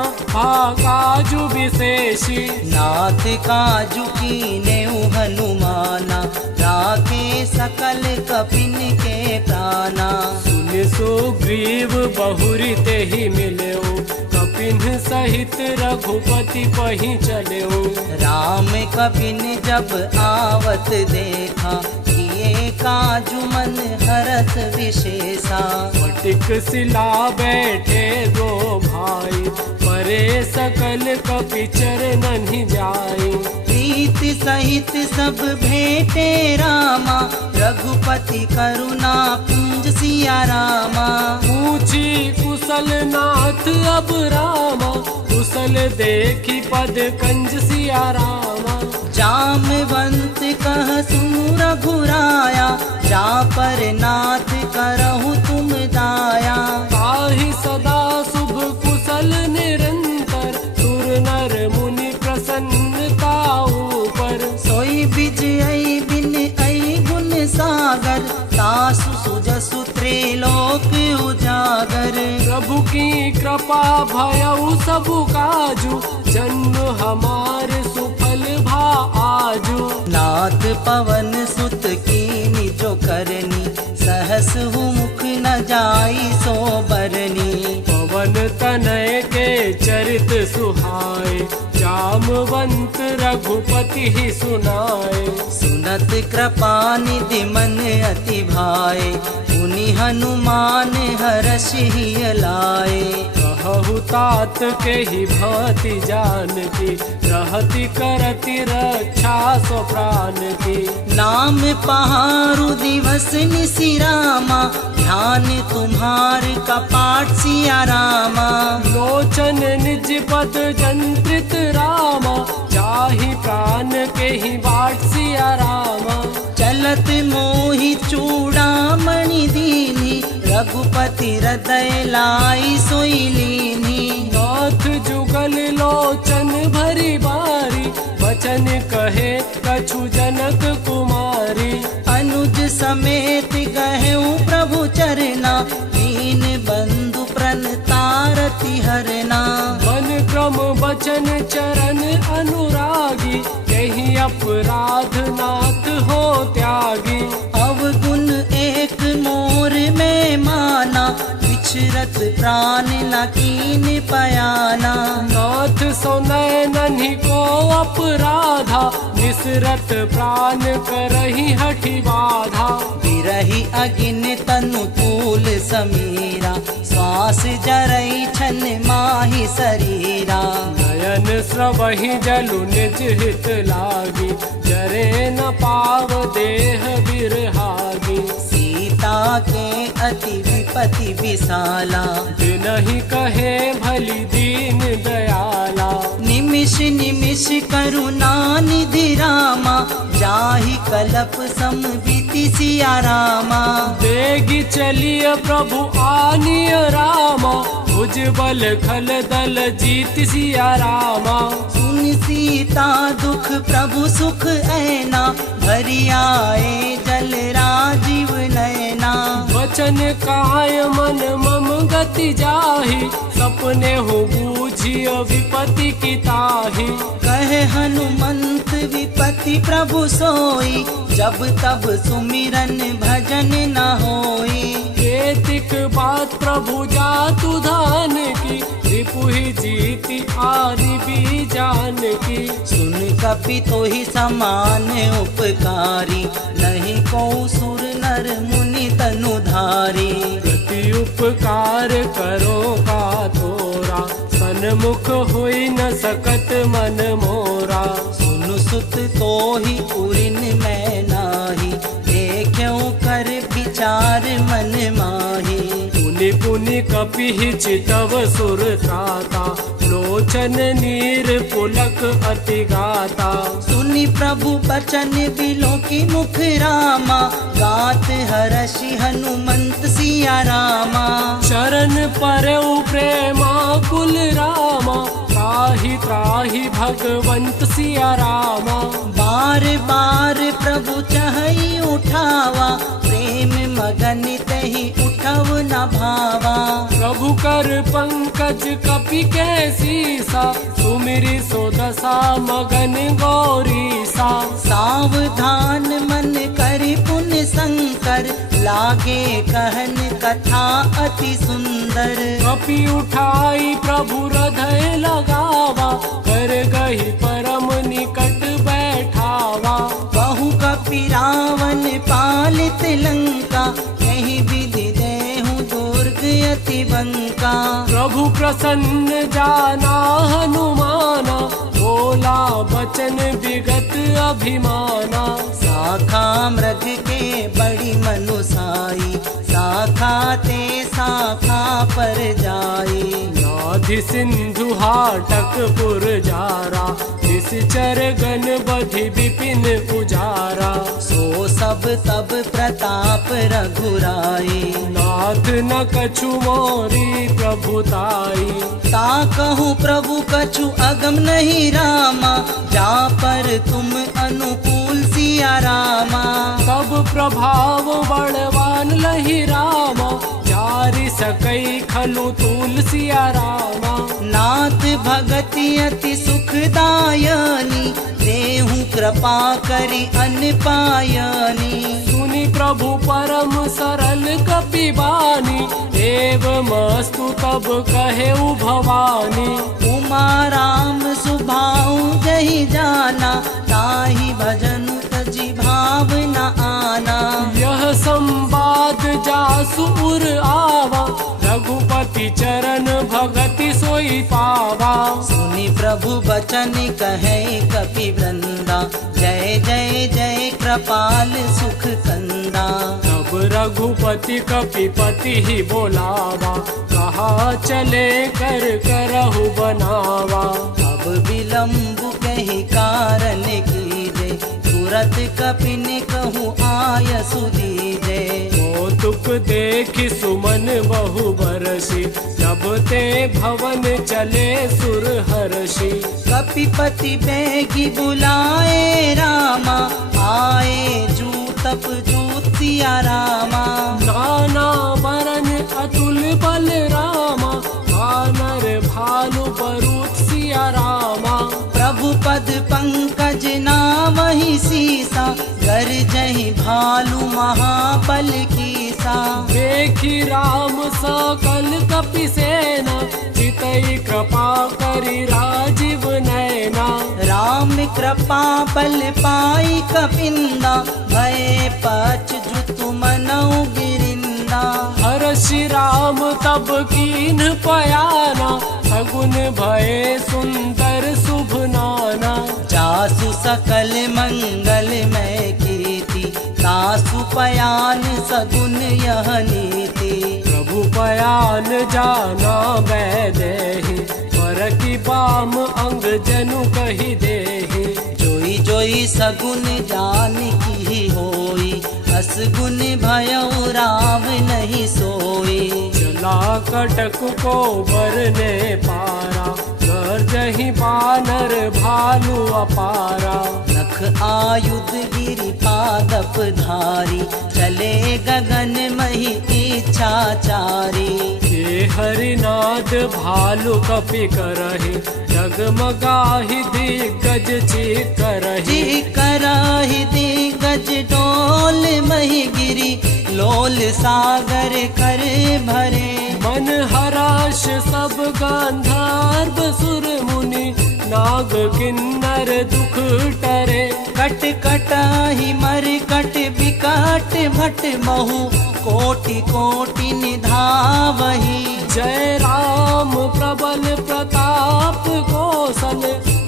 काजु विशेषी। नाथ काजु कीनेउ हनुमाना, राखे सकल कपिन के प्राणा। सुनि सुग्रीव बहुरी तेहि मिलेऊ, कपिन सहित रघुपति पही चलेऊ। राम कपिन जब आवत देखा, किए काजु मन हरत विशेषा। फटिक सिला बैठे दो भाई, परे सकल कपि चरणहि जाई। प्रीति सहित सब भेटे रामा, रघुपति करुणा पुंज सिया रामा। पूछी कुशल नाथ अब रामा, कुशल देखी पद कंज सिया रामा। जामवंत कह सुनु रघुराया, जा पर नाथ करहु तुम दाया। ताहि सदा शुभ कुशल निरंतर, सुर नर मुनि प्रसन्नता ऊपर। सोई विजय बिन ऐ गुण सागर, तासु सुजसु त्रिलोक उजागर। प्रभु की कृपा भयउ सबु काजू, जन्म हमार सुफल भा आजू। नाथ पवन सुत कीनी जो करनी, सहस हु मुख न जाई सो बरनी। पवन तनय के चरित सुहाए, जामवंत रघुपति ही सुनाए। सुनत कृपा निधि मन अति भाए, मुनि हनुमान हर्षि लाए। कह बहुतात के ही भांति जान की, रहती करती रक्षा सो प्राण की। नाम पहारु दिवस निशि रामा, ध्यान तुम्हार कपाट सिया रामा। लोचन निज पद जंत्रित रामा, चाहि प्राण के ही बाट सिया रामा। चलत मोहि चूड़ामणि दीनी, रघुपति हृदय लाई सोई लीनी। नाथ जुगल लोचन भरी बारी, वचन कहे कछु जनक कुमारी। अनुज समेत गहूँ प्रभु चरना, दीन बंधु प्रणतारति हरना। मन क्रम बचन चरण अनुरागी, यही अपराध नाथ हो त्यागी। अवगुण एक मोर में माना, विचरत प्राण न कीन पयाना। नाथ सो नैनहि को अपराधा, निसरत प्राण करहि हठि बाधा। विरहि अगिन तनु तूल समीरा, श्वास जरई छन माहि शरीरा। नयन स्रवहि जलु निज हित लागी, जरे न पाव देह बिरहागी। सीता के अति विपति विशाला, बिनहि कहे भली दीन दयाला। निमिष निमिष करुणा निधि रामा, जाहि कलप समविति सिया रामा। बेगी चलिय प्रभु आनिय रामा, भुजबल खल दल जीत सिया रामा। सुन सीता दुख प्रभु सुख ऐना, भरी आए जल राजीव नयना। वचन काय मन मम गति जाहि, सपने हो बूझिय विपति की ताहि। कहे हनुमंत विपति प्रभु सोई, जब तब सुमिरन भजन न होई। केतिक बात प्रभु जातु धान की, रिपुहि जीति आदि भी जान की। सुन कपि तो ही समान उपकारी, नहीं को सुर नर मुनि तनुधारी। प्रति उपकार करो का तोरा, सन्मुख होई न सकत मन मोरा। सुन सुत तो ही उरिन मैं नाही, देख्यो कर विचार मन माही। पुनि पुनि कपि चितव सुर त्राता, लोचन नीर पुलक अति गाता। सुनि प्रभु बचन बिलो की मुख रामा, गात हरषि हनुमंत सिया रामा। शरण परउ प्रेमा कुल रामा, त्राहि त्राहि भगवंत सिया रामा। बार बार प्रभु चहई उठावा, प्रेम मगन तहि उठव न भावा। प्रभु कर पंकज कपि के सीसा, सुमिरि सो दशा मगन गौरीसा। सावधान मन करि पुण्य शंकर, लागे कहन कथा अति सुंदर। कपि उठाई प्रभु हृदय लगावा, कर गही परम निकट बैठावा। बहु कपि रावण पालित लंका, यही विधि देहु दुर्ग अति बंका। प्रभु प्रसन्न जाना हनुमाना, बोला बचन विगत अभिमाना। शाखा मृग के बड़ी मनुसाई, शाखा ते शाखा पर जाई। नाधि सिंधु हाटक पुर जारा, निश्चर गण बधि विपिन उजारा। सो सब तब प्रताप रघुराई, नाथ न कछु मोरी प्रभुताई। ता कहूँ प्रभु कछु अगम नहीं रामा, जा पर तुम अनुकूल सिया रामा। तब प्रभाव बड़वान लहि रामा, जारि सकई खलु तूल सिया रामा। नाथ भगति अति सुखदायनी, देहु कृपा करि अन्न पायनी। सुनि प्रभु परम सरल कपि बानी, एवमस्तु तब कहेउ भवानी। उमा राम सुभाऊ जहि जाना, ताहि भजन तजि भाव न आना। यह संवाद जासु उर आवा, रघुपति पति चरण भगति सोई पावा। सुनि प्रभु बचन कहे कपि वृंदा, जय जय जय कृपाल सुख कंदा। तब रघुपति कपिपति ही बोलावा, कहा चले कर करहु बनावा। अब विलम्ब कही कारण कीजे, तुरत कपिन कहूँ आय सुदीजे। कौतुक देखि सुमन बहु बरसी, जब ते भवन चले सुर हर्षि। कपिपति बेगी बुलाए रामा, आए जूतप जूत सिया रामा। नाना बरन अतुल बल रामा, वानर भालु बरूथ सिया रामा। प्रभु पद पंकज नामहि सीसा, गरजहि भालु महाबल कीसा। देखी राम सकल कपि सेना, चितई कृपा करि राजीव नैना। राम कृपा बल पाई कपिंदा, भय पच जुतु मनऊ गिरिंदा। हर्षि राम तब कीन पयाना, सगुन भय सुंदर शुभ नाना। जासु सकल मंगल में कीर्ति, तासु पयान सगुन यह नीति। प्रभु पयान जाना वैदेही, पर की बाम अंग जनु कही देही। जोई जोई सगुन जान की होई, असगुन भयउ राम नहीं सोई। चला कटक को बरने पारा, गरजहि बानर भालु अपारा। नख आयुध गिरि पादप धारी, चले गगन मही इच्छाचारी। ये हरिनाद भालु कपि करहि, जगमगाहि दिग्गज चिकरहि। जी कराहि दिग्गज डोल मही गिरी, लोल सागर कर भरे। मन हराश सब गांधार्व सुर मुनि, नाग किन्नर दुख टरे। कट कटाहि मर कट विकट भट महु, कोटि कोटि निधावहि। जय राम प्रबल प्रताप कौशल,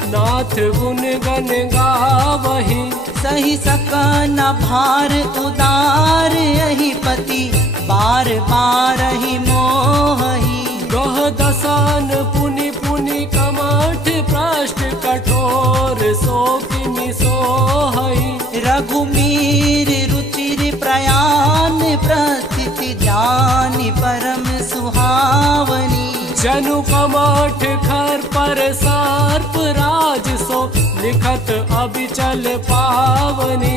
नाथ गुण गण गावहि। सही सका न भार उदार यही पति, बार बार ही मोहि। गह दसान पुनि पुनि कमठ पृष्ठ, कठोर सो किमि सोहहि। रघुमीर रुचिर प्रयान, प्रस्थिति जानि परम सुहावनी। जनु कमठ खर पर सर्प राज सो, लिखत अबिचल पावनी।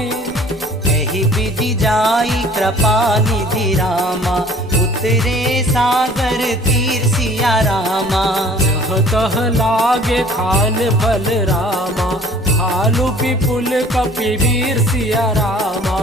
एहि विधि जाई कृपा निधि रामा, उतरे सागर तीर सिया रामा। जह तह लागे खान फल रामा, भालु विपुल कपि वीर सिया रामा।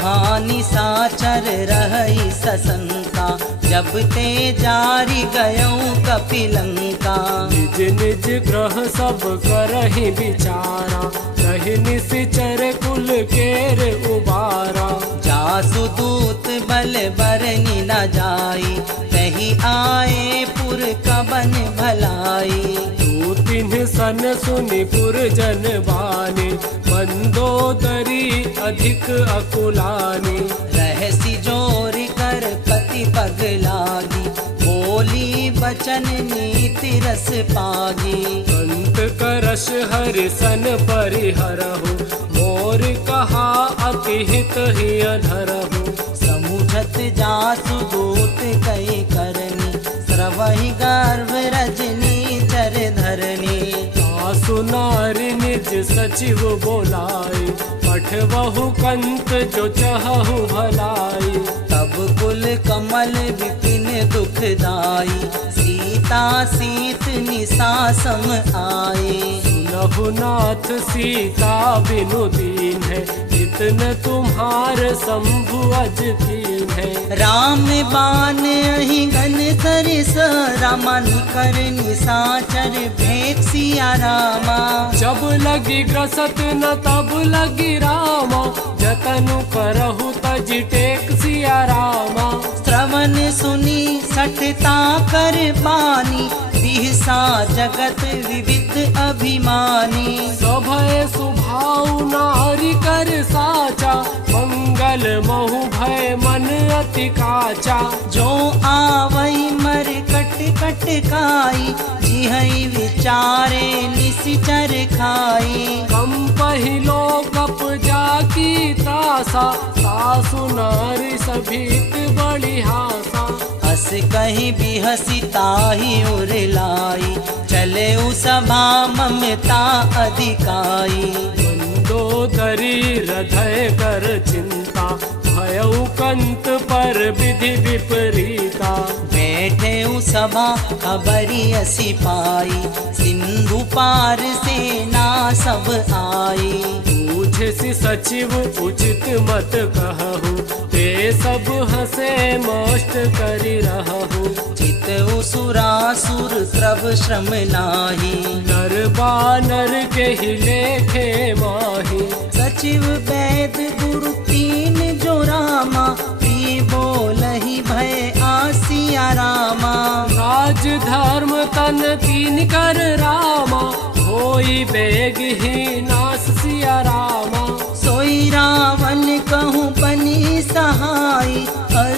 हानि साचर रही सशंका, जब ते जारी गयऊ कपिलंका। निज निज ग्रह सब करहि विचारा, कहि निशिचर कुल केर उबारा। जासु दूत बल बरनि न जाई, तही आए पुर कबन भलाई। तिन्ह सन सुनि पुर जन बानी, मंदोदरी अधिक अकुलानी। रहसी जोर कर पति पग लागी, बोली बचन नीति रस पागी। अंत करश हरि सन परिहरहु, मोर कहा अति हित ही अधरहु। समुझत जासु दूत कई करनी, श्रवहि गर्भ रजनी चर धरनी। आसु नारी निज सचिव बोलाई, पठवहु कंत जो चहहु भलाई। तब कुल कमल विपिन दुखदाई, सीता सीत निशा सम आए। सुनहु नाथ सीता बिनु दीन है, इतन तुम्हार शंभु अज कीन है। राम बान अहि घन सरिस, रामा निकर निशाचर भेख सिया रामा। जब लगी ग्रसत न तब लगी रामा, जतनु करहु तज टेक सिया रामा। श्रवण सुनी सठता कर बानी, दिहसा जगत विविध अभिमानी। सभय सुभाव नारी कर साचा, मंगल महु भय मन अति काचा। जो आवई मर कट कट काई, जिहई विचारे निसिचर खाई। कम पहिलो कप जाकी त्रासा, सासु नारी सभीत बड़ी हासा। हस कहीं भी हसी ताही उर लाई, चले उ सभा ममता अधिकाई। मंदोदरी हृदय कर चिंता, भयउ कंत पर विधि विपरीता। बैठे उ सभा खबरी असी पाई, सिंधु पार सेना सब आई। पूछसी सचिव उचित मत कहु, ते सब हसे मस्त करि रहु। चित सुरासुर त्रव श्रम नाही, नर बानर के ही लेखे माही। सचिव वैद गुरु तीन जो रामा, पी बोलहि भय आसिया रामा। राज धर्म तन तीन कर रामा, होई बेग ही नास सिया रामा। सोई रावण कहूँ बनी सहाई,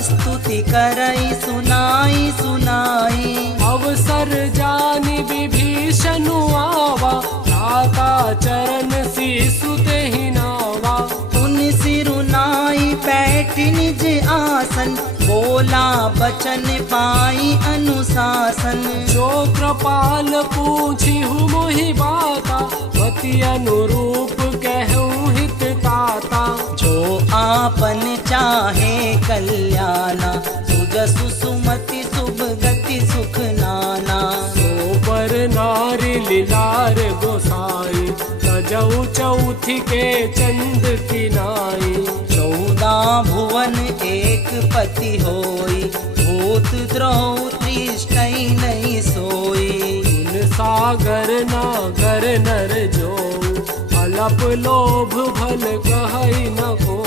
स्तुति करई सुनाई सुनाई। अवसर जानि विभीषण आवा, भ्राता चरण शीसु तेहि नावा। उन सिरुनाई बैठ निज आसन, बोला बचन पाई अनुशासन। जो कृपाल पूछिहु मोहि बाता, पति अनुरूप कहूँ हित ताता। जो आपन चाहे कल्याणा, सुजसु सुमति शुभ गति सुख नाना। सो पर नारी लीलार गोसाई, तजऊ चौथी के चंद की नाई। 14 भुवन एक पति होई, भूत द्रोह तृष्टै नहीं सोई। उन सागर नागर नर जो, अलप लोभ भल कहई न को।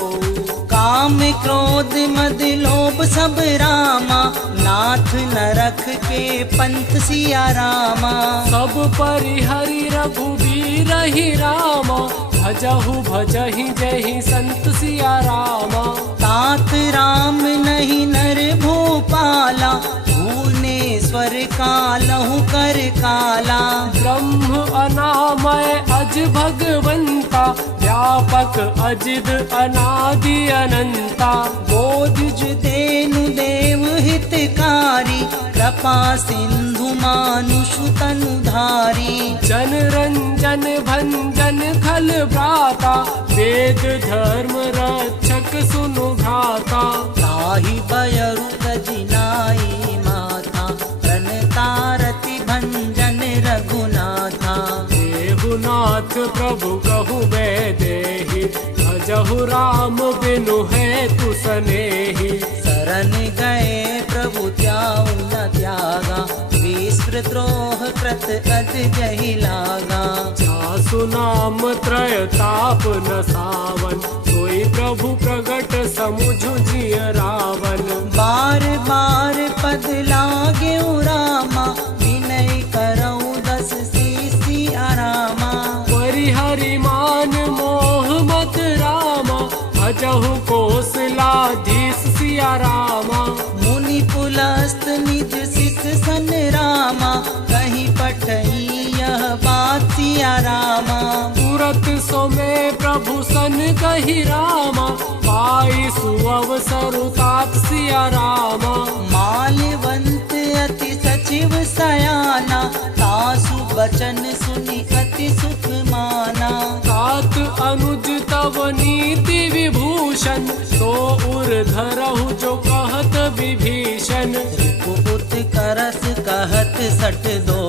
काम क्रोध मद लोभ सब रामा, नाथ नरख के पंथ सिया रामा। सब परिहरि रघुबीर ही रामा, भजहु भजहि जहि संत सिया रामा। तात राम नहीं नर भूपाला, भुवनेश्वर कालहु कर काला। ब्रह्म अनामय अज भगवंता, व्यापक अजिद अनादि अनंता। बोधिज देनु देव हितकारी, कृपा सिंधु मानुषु तनुधारी। जन रंजन भंजन खल भ्राता, वेद धर्म रक्षक सुनु भ्राता। ताहि बयरु तजिनाई माता, प्रणतारति भंजन रघुनाथा। देहुनाथ प्रभु कहु वैदेही, भजहु राम बिनु है तु सनेही। शरण गए प्रभु त्याऊ न त्यागा, विस्मृ द्रोह कृत अत जहि लागा। जासु नाम त्रय ताप न सावन, सोई प्रभु प्रगट समुझ जिय रावण। बार बार पद लागे रामा, विनय करऊ 10 सिसिया रामा। परिहरि मान मोह मत रामा, भजहु कौशलाधीश सिया रामा। मुनि पुलस्त निज सिस सन रामा, कहीं पठई यह बात सिया रामा। तुरत सो में प्रभु सन कही रामा, पाई सुअवसर तात सिया रामा। माल्यवंत अति सचिव सयाना, तासु बचन सुनि अति सुख माना। तात अनुज तव नीति विभूषण, तो उर धरहु जो कहत विभीषण। रिपुपुत करस कहत सट दो,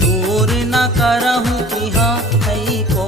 दूर न करहु किहा हई को।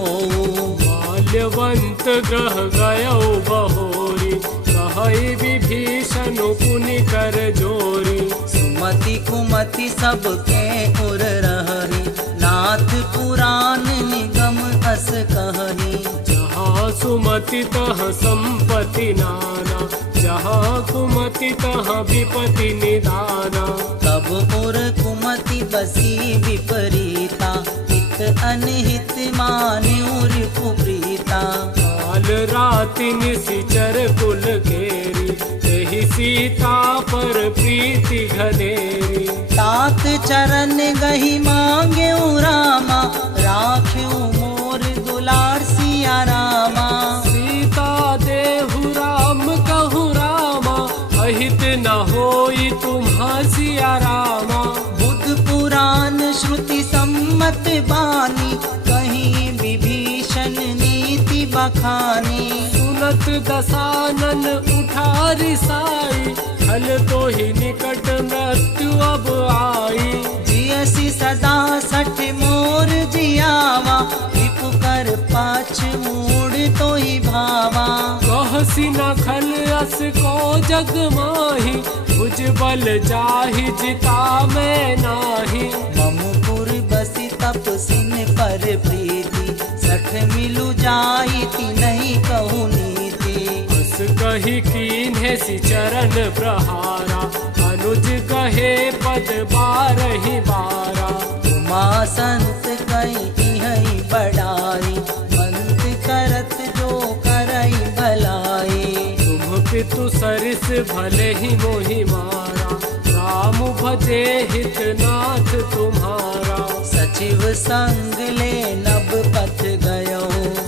माल्यवंत ग्रह गयौ बहोरी, कहई विभीषण पुनि कर जोरी। सुमति कुमति सबके उर रहरी, नाथ पुराण निगम अस कहनी। जहाँ सुमति तह संपत्ति नाना, जहाँ कुमति तहाँ विपति निदाना। तब उर कुमति बसी विपरीता, हित अनहित मान्यु रिपु प्रीता। काल राति निशिचर कुल घेरी, यही सीता पर प्रीति घनेरी। तात चरण गही मांगे रामा, राख्यू मोर दुलार सिया रामा। सीता देहु राम कहु रामा, अहित न होई तुम्हा सिया रामा। बुद्ध पुराण श्रुति सम्मत बानी, कहीं विभीषण नीति बखानी। सुनत दसानन उठारी साई, खल तो ही निकट मृत्यु अब आई। जियसी सदा सठ मोर जियावा, रिपु कर पाछ मूड तो ही भावा। कहसी न खल अस को जग माही, भुज बल जाहि जिता मैं नाही। ममुपुर बसी तपसिन पर प्रीति, सठ मिलु जाई ती नहीं कहू नीति। अस कही कीन्हे सि चरण प्रहारा, अनुज कहे पद बारहि बारा। उमा संत कई इहई बड़ाई, मंत करत जो करई भलाई। तुम पितु सरिस भले ही मोहि मारा, राम भजे हित नाथ तुम्हारा। सचिव संग ले नब पथ गयो,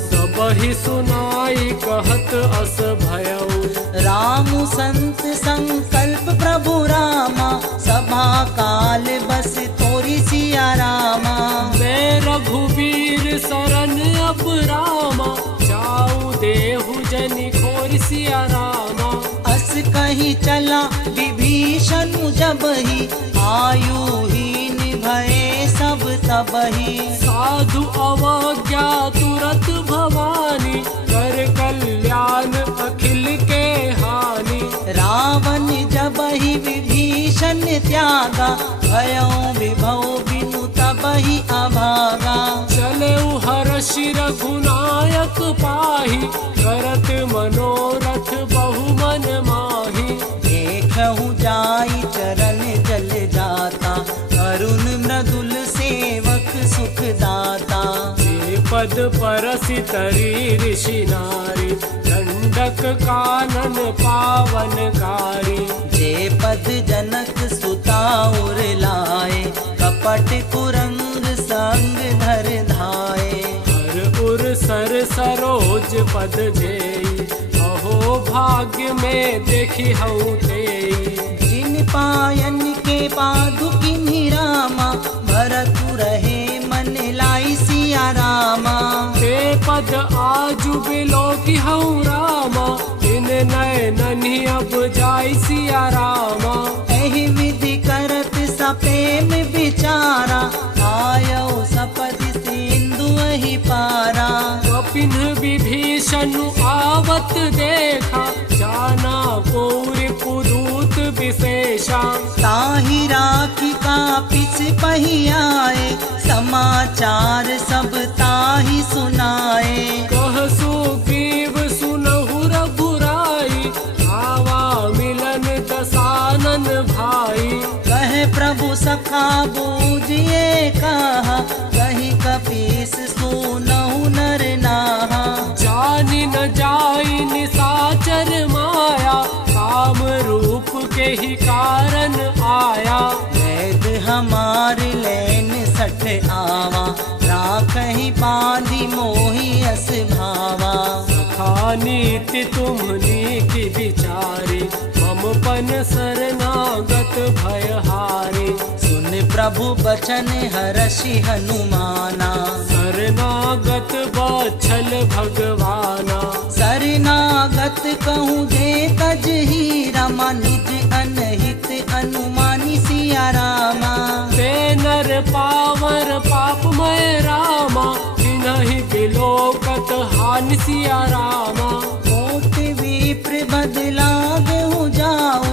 सबहि सुनाई कहत अस भयउ। रामु संत संकल्प प्रभु रामा, सभा काल बस तोरी सिया रामा। मैं रघुवीर शरण अब रामा, जाऊ देहु जनि खोर सिया रामा। अस कही चला विभीषण जबहि, आयुहीन भये सब तबहि। साधु अवज्ञा तुरत भवानी, कर कल्याण अखिल के हानि। रावण जबहि विभीषण त्यागा, भयो विभव बिनु तबहि अभागा। चलेउ हर्षि रघुनायक पाहि, करत मनोरथ बहु मन माहि। देखहु जाई चरण जल जाता, अरुण मृदुल सेवक सुख दाता। जे पद परसि तरी ऋषि नारी, दंडक कानन पावन कारी। जे पद जनक सुता उर लाए, कपट कुरंग संग धर धाए। हर उर सर सरोज पद जेई, अहो भाग्य में देखी हूँ तेई। जिन पायन के पादुकिन्हि रामा, भरतु रहे मन लाई सिया रामा। ते पद आजु बिलोकी हूँ रामा, इन नयननि अब जाई सिया रामा। एहि विधि करत सप्रेम विचारा, आयो सपदि सिंधु अहि पारा। कपिन विभीषण आवत देखा, जाना पौर पुदूत विशेषा। ताहि राखी का पिछ पहियाए, समाचार सब ताहि सुनाए। कह सुग्रीव सुनहु रघुराई, आवा मिलन दसानन भाई। कह प्रभु सखा बूझिए कहा, कही कपीस सुनहु नर नाहा। जानि न जाई निसाचर माया, काम रूप के ही कारण आया। वैद हमार लैन सठ आवा, राखहि बांधी मोहि अस भावा। सखा नीति तुम्हनी की विचारी, मम पन शरणागत भयहारी। सुन प्रभु बचन हरषि हनुमाना, शरणागत बछल भगवाना। शरणागत कहूँ जे तज ही रमा, निज अनहित अनुमानी सिया रामा। ते नर पावर पापमय रामा, तिन्हि बिलोकत हानि सिया रामा। कोट विप्र बदलागहु जाऊ,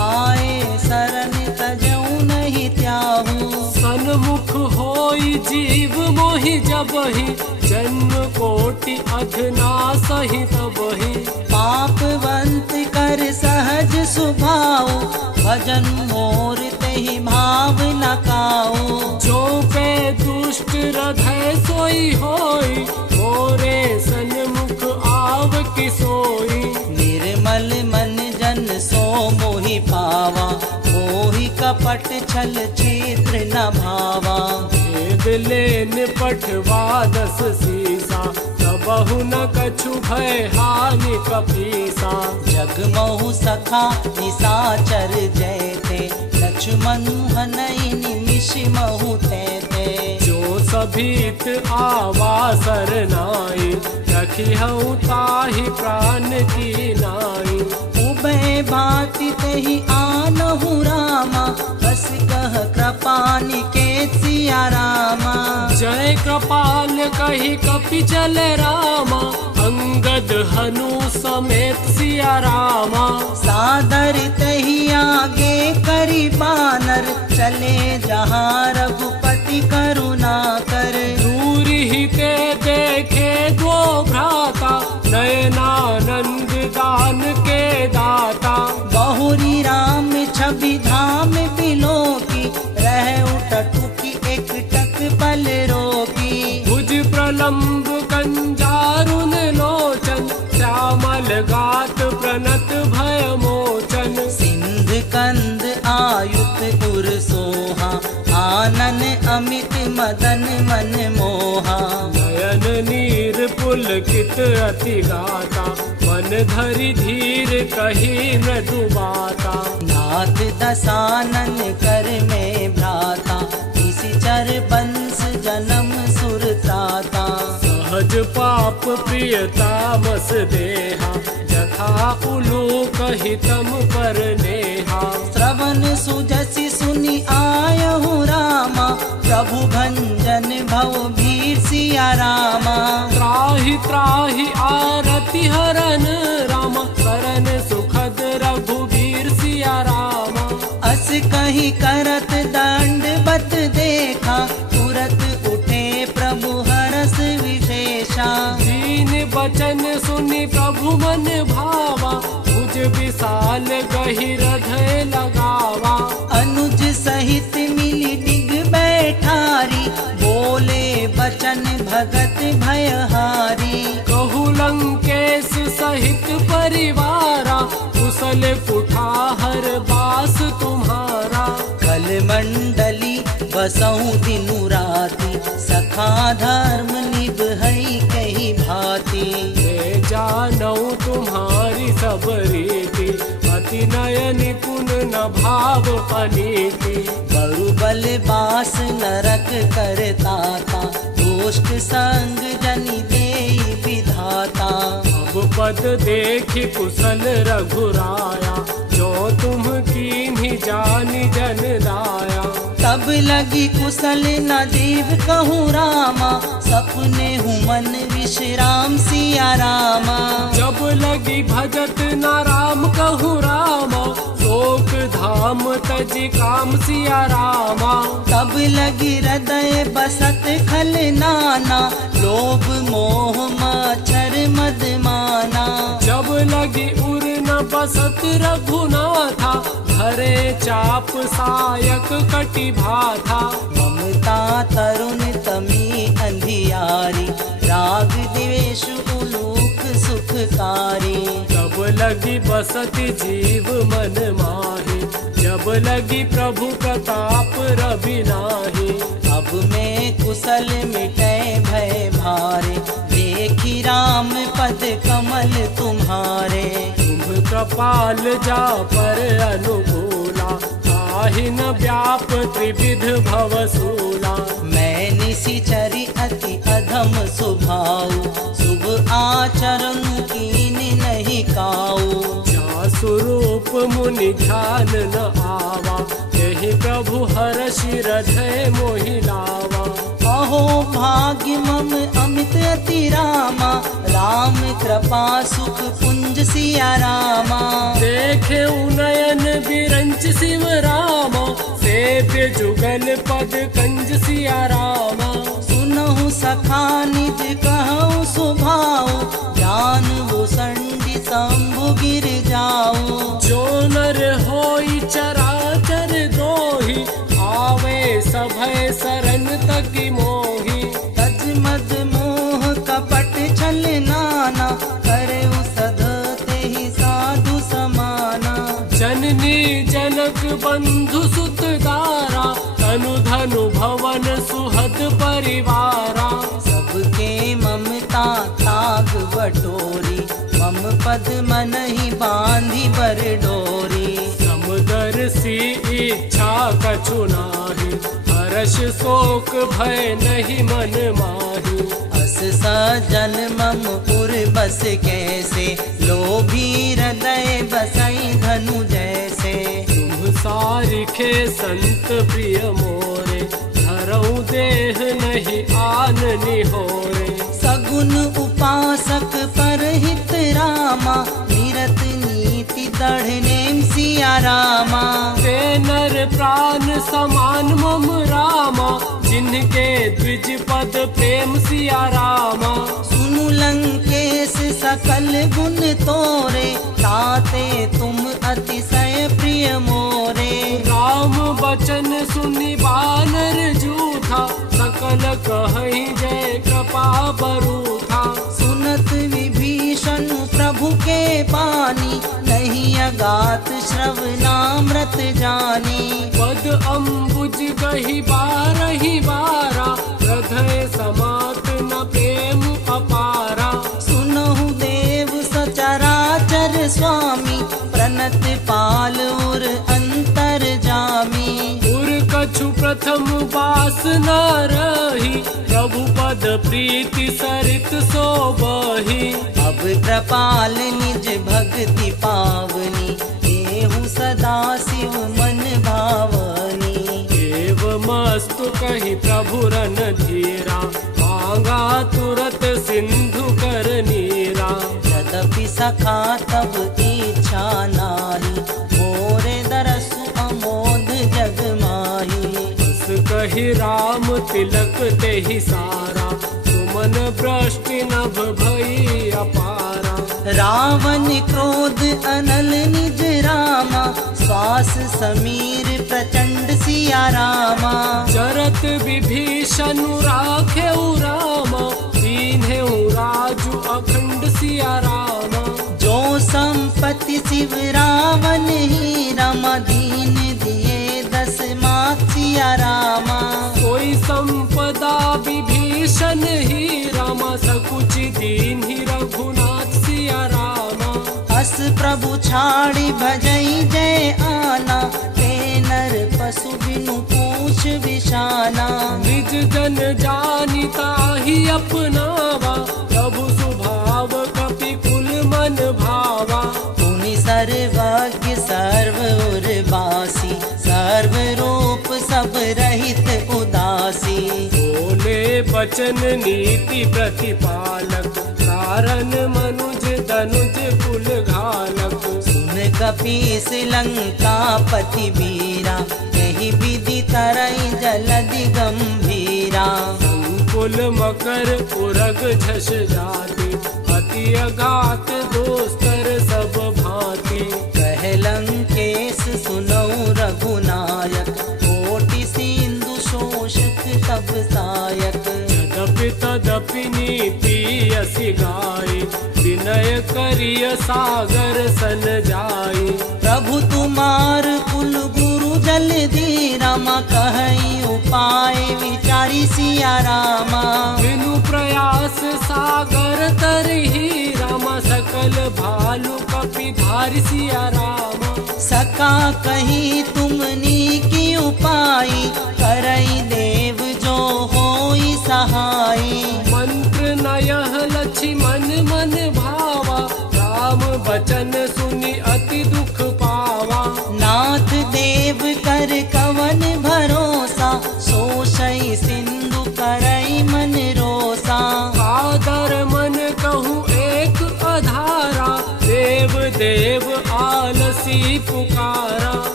आए शरण तजऊ नहीं त्याहू। सन्मुख होई जीव मोहि जबहि, जन्म कोटि अघनासहि तबहि। पापवंत कर कर सहज सुभाव, भजन मोर तेहि भाव न काऊ। जो पे दुष्ट हृदय सोई होई, मोरे सन्मुख आव किसोई। निर्मल मन जन सो मोहि पावा, मोहि कपट छल क्षेत्र न भावा। भेद लेन पठवा 10 सीसा, तबहु न कछु भय हानि कपीसा। जगमहु सखा निशाचर जयते, लक्ष्मण हनई निमिष महु तैते। जो सभीत आवा सरनाई, रखिहउ ताहि प्राण की नाई। उभय भांति तेहि आनहु रामा, बस कह कृपा निकेत सिया रामा। जय कृपाल कहि कपि चल रामा, अंगद हनु समेत सिया रामा। सादर तहि आगे करि बानर, चले जहाँ रघुपति करुणा कर। दूर ही ते देखे दो भ्राता, नयनानंद दान के दाता। बहुरी राम छवि धाम बिलो की, रह उटटुकी एक टक पल रोकी। भुज प्रलंब कंजारुन लोचन, श्यामल गात प्रणत भय मोचन। सिंध कंद आयुत उर सोहा, आनन अमित मदन मन मोहा। नयन नीर पुलकित अति गाता, मन धरि धीर कही मृदु बाता। नाथ दसानन कर में भ्राता, निशिचर बंस जन्म सुर त्राता। सहज पाप प्रियतामस देहा, जथा उलूक हितम पर नेहा। श्रवण सुजसि सुनि आयहु रामा, प्रभु भंजन भव भीर सिया रामा। त्राहि त्राहि आरति हरन रामा, शरण सुखद रघुबीर सिया रामा। अस कही करत दंडवत देखा, तुरत उठे प्रभु हरस विशेषा। दीन बचन सुनि प्रभु मन भावा, भुज विशाल गहिर हृदय लगावा। अनुज सहित मिली डिग बैठारी, बोले बचन भगत भयहारी। कहु लंकेश सहित परिवारा, कुशल कुठार बास तुम्हारा। कल मंडली बसहु दिनु राति, सखा धर्म निभई कही भांति। मैं जानऊ तुम्हारी सब रीति, अति नय निपुण न भाव अनीति। बरुबल बास नरक करताता, दोष्ट संग जनि देई विधाता। अब पद देखि कुशल रघुराया, जो तुम कीन्ही जानि जन दाया। तब लगी कुशल न जीव कहूँ रामा, सपने हूँ मन विश्राम सिया रामा। जब लगी भजत न राम कहूँ रामा, शोक धाम तज काम सिया रामा। तब लगी हृदय बसत खल नाना, लोभ मोह मच्छर मद माना। जब लगी उर न बसत रघुनाथा, धरे चाप सायक कटि भाथा। ममता तरुण तमी अंधियारी, राग द्वेष उलूक सुखकारी। तब लगी बसति जीव मन माहि, जब लगी प्रभु प्रताप रवि नाही। अब मैं कुशल मिटे भय भारे, देखी राम पद कमल तुम्हारे। तुम कृपाल जा पर अनुकूला, ताहि न व्याप त्रिविध भवसूला। मैं निशिचरी अति अधम स्वभाव, शुभ आचरण कीन नहीं काऊ। जा स्वरूप मुनि ध्यान न आवा, यही प्रभु हर्षि हृदय मोहि लावा। अहो भाग्य मम अमित अति रामा, राम कृपा सुख पुंज सिया रामा। देखे नयन बिरंच शिव रामा, सेव्य जुगल पद कंज सिया रामा। सुनहु सखा निज कहु स्वभाव, ज्ञान वो संडि शंभु गिर जा। पाऊ। जो नर होई चराचर द्रोही, आवे सभय सरन तकी मोही। तज मद मोह कपट छल नाना, करे सधते ही साधु समाना। जननी जनक बंधु सुत दारा, तनु धनु भवन सुहद परिवारा। सबके ममता ताग बटोरी, मम पद मन ही बांधी बर डोरी। समदर सी इच्छा कछु नाही, हर्ष शोक भय नहीं मन माही। अस सजन मम पुर बस कैसे, लोभी हृदय बसई धनु जैसे। तुम सारिखे संत प्रिय मोरे, धरऊ देह नहीं आन निहोरे। सगुन उपासक परहित रामा, निरत नीति दृढ़ नेम सिया रामा। ते नर प्राण समान मम रामा, जिनके द्विज पद प्रेम सिया रामा। सुनु लंकेश सकल गुण तोरे, ताते तुम अतिशय प्रिय मोरे। राम बचन सुनि बानर जूठा, सकल कहहि जय कृपा बरूठा। सुनत विभीषण प्रभु के बानी, नहीं अगात श्रवणामृत जानी। पद अम्बुज गहि बारहि बारा, हृदय समात न प्रेम अपारा। सुनहु देव सचराचर स्वामी, प्रणत पाल उर अंतर जामी। उर कछु प्रथम बास न रही, प्रभु पद प्रीति सरित सो बही। अब कृपाल निज भक्ति पावनी, देहु सदा शिव मन भावनी। एवमस्तु कहि प्रभु रन धीरा, मांगा तुरत सिंधु कर नीरा। यद्यपि सखा तब इच्छा नाही, मोरे दरसु अमोद जग माही। बस कहि राम तिलक तेहि सारा, तुमन भ्रष्टि नभ भई अपारा। रावण क्रोध अनल निज रामा, श्वास समीर प्रचंड सिया रामा। चरत विभीषण राखेउ रामा, दीन्हेउ राजु अखंड सिया रामा। जो संपत्ति शिव रावण ही रामा, दीन दिए 10 मात सिया रामा। कोई संपदा विभीषण ही रामा, सकुचि दीन्हि रघुनाथ सिया रामा। अस प्रभु छाड़ी भजई जय आना, ते नर पशु बिनु पूछ विशाना। निज जन जानिता ही अपनावा, प्रभु सुभाव कपि कुल मन भावा। पुनि सर्वज्ञ सर्व उर्वासी, सर्व रूप सब रहित उदासी। बोले बचन नीति प्रतिपालक, कारण मनुज तनुज कुल घालक। सुन कपीस लंका पति वीरा, यही विधि तरई जलधि गंभीरा। संकुल मकर उरग झस जाति, अति अघात दोस्तर सब भांति। कह लंकेश सुनऊ रघुनायक, कोटि सिंधु शोषक तब सायक। यद्यपि तदपि नीति असि गाई, विनय करिय सागर सन जाई। प्रभु तुमार कुल गुरु जल दी रामा, कहई उपाय विचारी सिया रामा। बिनु प्रयास सागर तरही रामा, सकल भालु कपि धारि सिया रामा। सका कही तुमनी की उपाई, करई देव जो होई सहाई। मंत्र नयह लक्ष्मण मन भावा, राम बचन सुनि अति दुख पावा। नाथ देव कर कवन भरोसा, सोषई सिंधु करई मन रोसा। आदर मन कहूँ एक अधारा, देव देव आलसी पुकारा।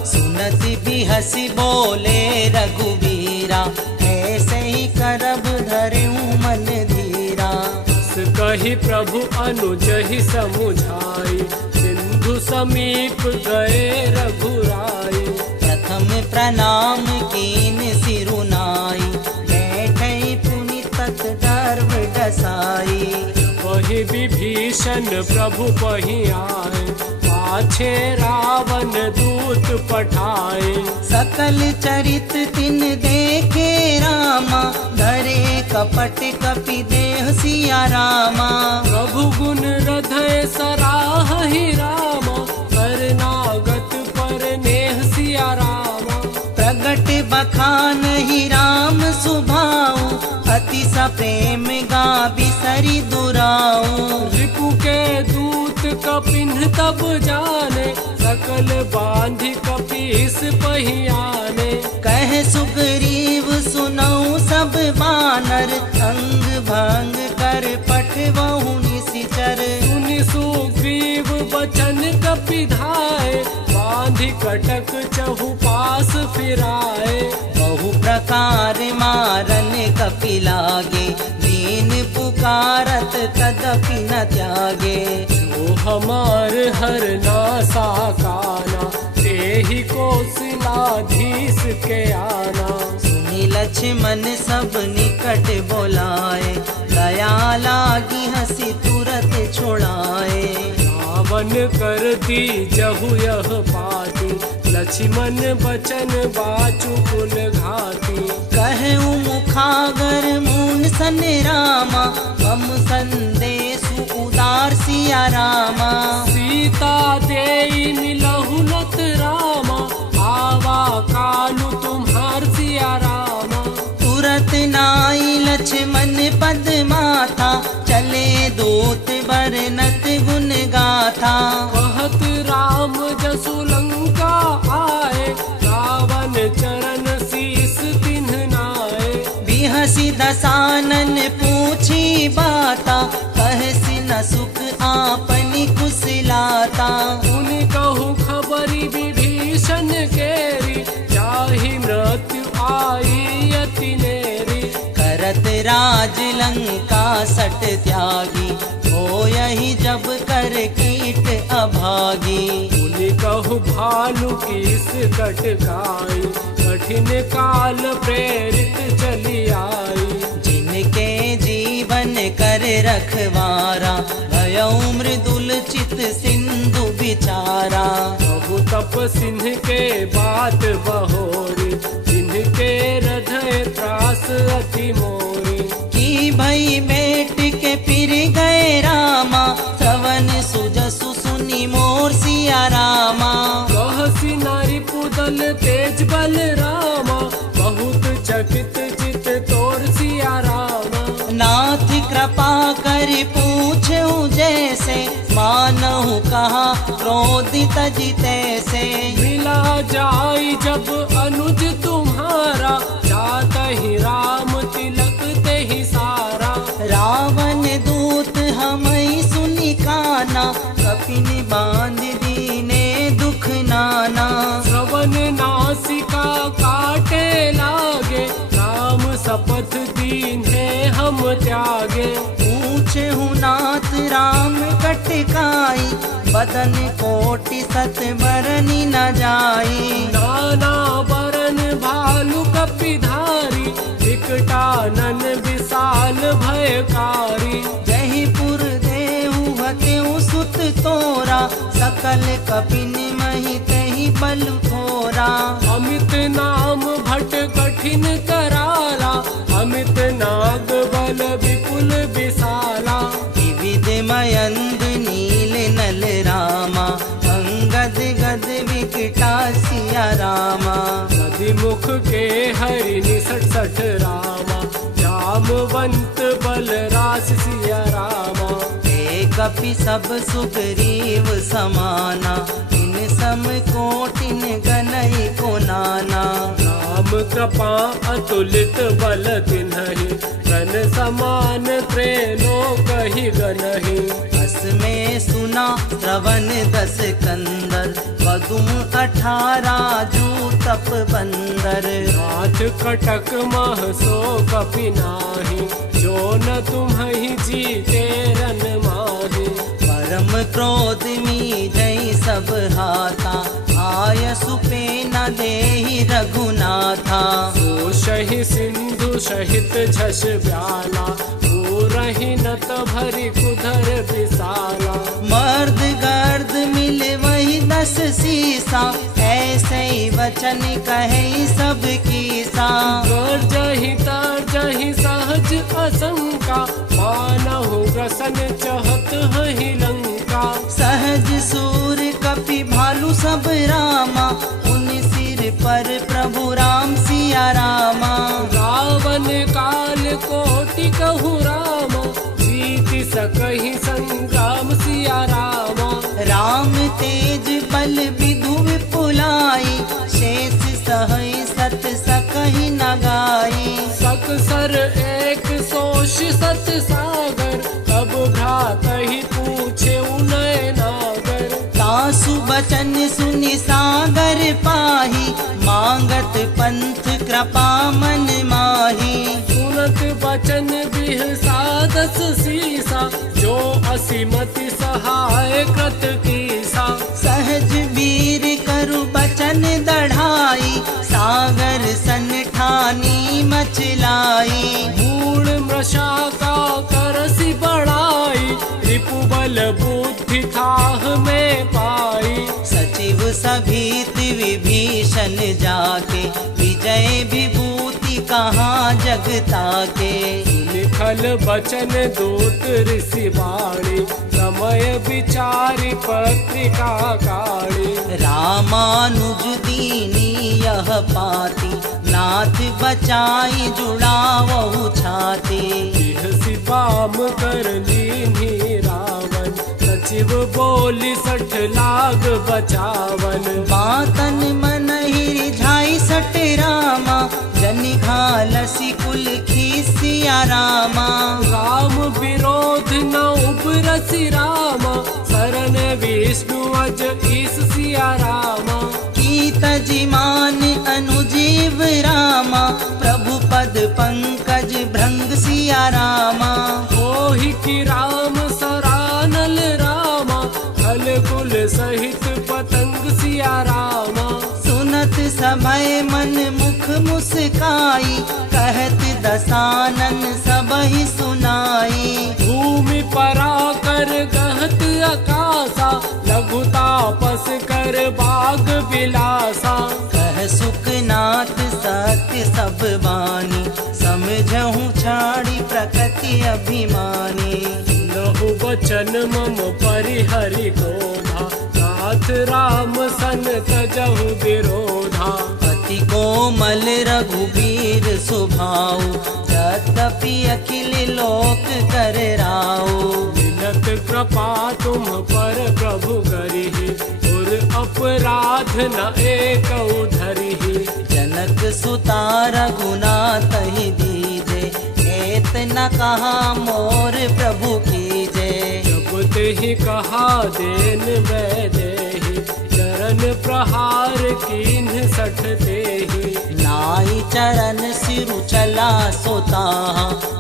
सुनति भी हसी बोले रघुवीरा, ऐसे ही करब धरेऊ मन धीरा। कहि प्रभु अनुज ही समुझाई, सिंधु समीप गए रघुराई। प्रथम प्रणाम कीन सिरुनाई, बैठे पुनि तत गर्भ डसाई। वही विभीषण प्रभु पही आए, पाछे रावण दूत पठाए। सकल चरित तिन देखे रामा, धरे कपट कपि देह सिया रामा। प्रभु गुण हृदय सराहि रामा, करनागत पर नेह सिया रामा। प्रगट बखान ही राम सुभाऊ, अति सप्रेम गा बिसरि दुराऊ। रिपु के दूत कपिन तब जाने, सकल बांधि कपीस पहियाने। कह सुग्रीव सुनऊ सब बानर, अंग भंग कर पठवहु निशिचर। सुनि सुग्रीव बचन कपि धाये, बांधि कटक चहु पास फिराए। बहु प्रकार मारन कपि लागे, दीन पुकारत तदपि न त्यागे। जो हमार हर नासा काना, तेहि कौशलाधीश के आना। सुनि लक्ष्मण सब निकट बोलाए, दया लागी हंसी तुरत छोड़ाए। रावण कर दी जहु यह पाती, लक्ष्मण बचन बाचु कुल घाती। कहु मुखागर मून सन रामा, मम संदेशु उदार सिया रामा। सीता देई मिलहु नत रामा, आवा कालु तुम्हार सिया रामा। तुरत नाई लक्ष्मण पद माथा, चले दूत बरनत गुण गाथा। कहत राम जसु लंका आए, रावण चरण शीस तिन्ह नाए। बिहसी दसानन पूछी बाता, कहसी न सुख आपनी कुशलाता। उनि कहु खबरी विभीषण केरी, चाहि मृत्यु आई अति नेरी। करत राज लंका सट त्यागी, हो यही जब कर कीट अभागी। उनि कहु भालु कीस कटकाई, कठिन काल प्रेरित चली आई। जिनके जीवन कर रखवारा, भयउ मृदुल चित सिंधु बिचारा। बहु तप सिंह के बात बहोरी, जिनके हृदय त्रास अति मोरी। की भई बेट के फिर गए रामा, श्रवण सुजसु सुनि मोर सिया रामा। कहसी नारी पुदल तेज बल रामा, बहुत चकित चित तोर सिया रामा। नाथ कृपा कर पूछूं जैसे, मानहु कहा क्रोधित जितैसे। मिला जाई जब अनुज तुम्हारा, जाता ही राम तिलक ते ही सारा। रावण दूत हमई सुनि काना, कपिन बांध दीने दुख नाना। श्रवण नासिका काटे लागे, राम शपथ दीन्हे हम त्यागे। पूछहु नाथ राम कटकाई, बदन कोटि सत बरनि न जाई। नाना बरन भालु कपि धारी, विकटानन विशाल भयकारी। जहि पुर देहु हतेउ सुत तोरा, सकल कपिन महि तहि बल थोरा। अमित नाम भट कठिन कराला, अमित नाग बल विपुल विशाला। विविध मयंद नील नल रामा, अंगद गद विकटा सिया रामा। नदी मुख के हरि निसट सठ रामा, जामवंत बल रास सिया रामा। कपि सब सुग्रीव समाना, इन सम कोटिन गनहि को नाना। राम कृपा अतुलित बल तिन्हि, गन समान प्रेनो कहि गनहि। हस में सुना श्रवण दस कंदर, पदुम 18 जू तप बंदर। नाथ कटक मह सो कपि नाहि, जो न तुम्हि जीते रन माहि। परम क्रोध मी जय सब हाथा, आय सुपे न देहि रघुनाथा। ओ शहि सिंधु सहित झस ब्याला, रही नत भरी कुधर विशाला। मर्द गर्द मिले वही 10 सीसा, ऐसे ही वचन कहे सब कीसा। गर्जहि तर्जहि सहज असंका, मानहु ग्रसन चहत हहि लंका। सहज सूर कपि भालू सब रामा, उन सिर पर प्रभु राम सिया रामा। रावण काल कोटि कहु रामा, जीति सकहि संग्राम सिया रामा। राम तेज बल विधु विपुलाई, शेष सहै सत सकहि न गाई। सकसर एक सोष सत सागर, तब भ्रातहि पूछे उनय नागर। तासु बचन सुनि सागर पाही, मांगत पंथ कृपा मन माही। सुनत बचन बिहसा 10 सीसा, जो असीमति सहाय कृत कीसा। सहज वीर करु बचन दढ़ाई, सागर सन ठानी मचलाई। मूढ़ मृषा का करसि बढ़ाई, रिपु बल बुद्धि थाह में पाई। सचिव सभीत विभीषण जाके, विजय विभूति कहाँ जगता के। लिखल बचन दूत ऋषि वाणी, समय विचारि पत्रिका काढ़ी। रामानुज दीनी यह पाती, नाथ बचाई जुड़ावहु छाती। बिहसि बाम कर लीन्ही रावण, सचिव बोली 60 लाग बचावन। बातन मन ही रिझाई 60 रामा, जनि घालसी कुल खीसिया रामा। राम विरोध न उबरसि रामा, शरण विष्णु अज ईस सिया रामा। कीत जिमान अनुजीव रामा, प्रभु पद पंकज भृंग सिया रामा। होहि कि राम सरानल रामा, खल कुल सहित पतंग सिया रामा। सुनत समय मन मुख मुस्काई, कहत दसानन सबहि सुनाई। भूमि पराकर गहत आकाशा, लघु तापस कर बाग विलासा। कह सुखनाथ सत्य सब बानी, समझहु छाड़ी प्रकृति अभिमानी। लहु बचन मम परिहरि क्रोधा, नाथ राम सन तजहु विरोधा। अति कोमल रघुबीर सुभाऊ, यद्यपि अखिल लोक कर राऊ। मिलत कृपा तुम पर प्रभु करिहि, और अपराध न एकौ धरिहि। जनक सुता रघुनाथ ही दीजे, एत न कहा मोर प्रभु कीजे। जब तेहि कहा देन मैं देहि, चरण प्रहार कीन्ह 60 देहि। नाई चरण सिरु चला सोता,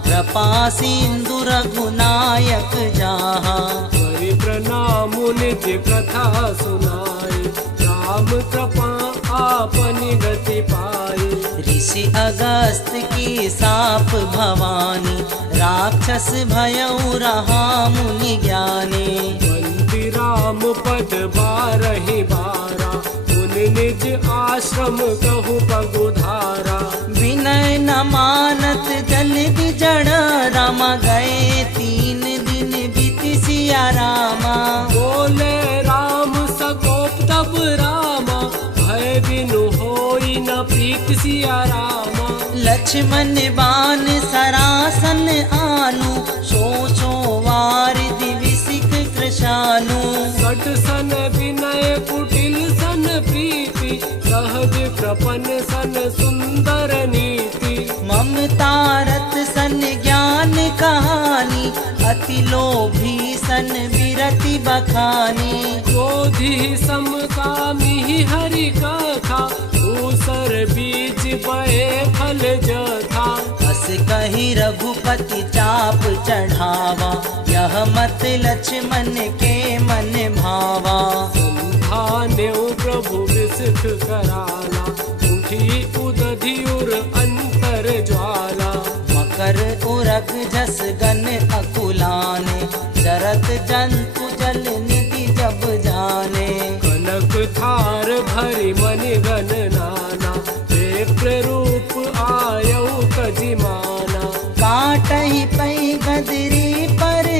कृपा सिंधु रघुनायक जाहा। करि प्रणाम निज कथा सुनाई, राम कृपा आपनि गति पाई। ऋषि अगस्त की साप भवानी, राक्षस भयउ रहा मुनि ज्ञानी। बंदी राम पद 12 बारा, मुनि निज आश्रम कहु पगुधारा। विनय न मानत जल जड़ रामा, गए 3 दिन बीति सिया रामा। बोले राम सकोप तब रामा, भय बिनु होई न प्रीत सिया रामा। लक्ष्मण बान सरासन आनु, सो वार दिविसिक कृशानु। 60 सन विनय कुटिल सन प्रीति, सहज कृपन सन सुंदर नीति। ममता रत सन ज्ञान कहानी, अति लोभी सन विरति बखानी। क्रोधी समकामी हरि कथा, दूसर बीज बहे फल जथा। बस कही रघुपति चाप चढ़ावा, यह भरत लक्ष्मण के मन भावा। संधान्यो प्रभु विसिख कराला, उठी उदधि उर अंतर ज्वाला। मकर उरग जस गन अकुलाने, जरत जंतु जल निधि जब जाने। कनक थार भरि मनि गण नाना, विप्र रूप आयौ कजिमाना। काटहि पै गदरी पर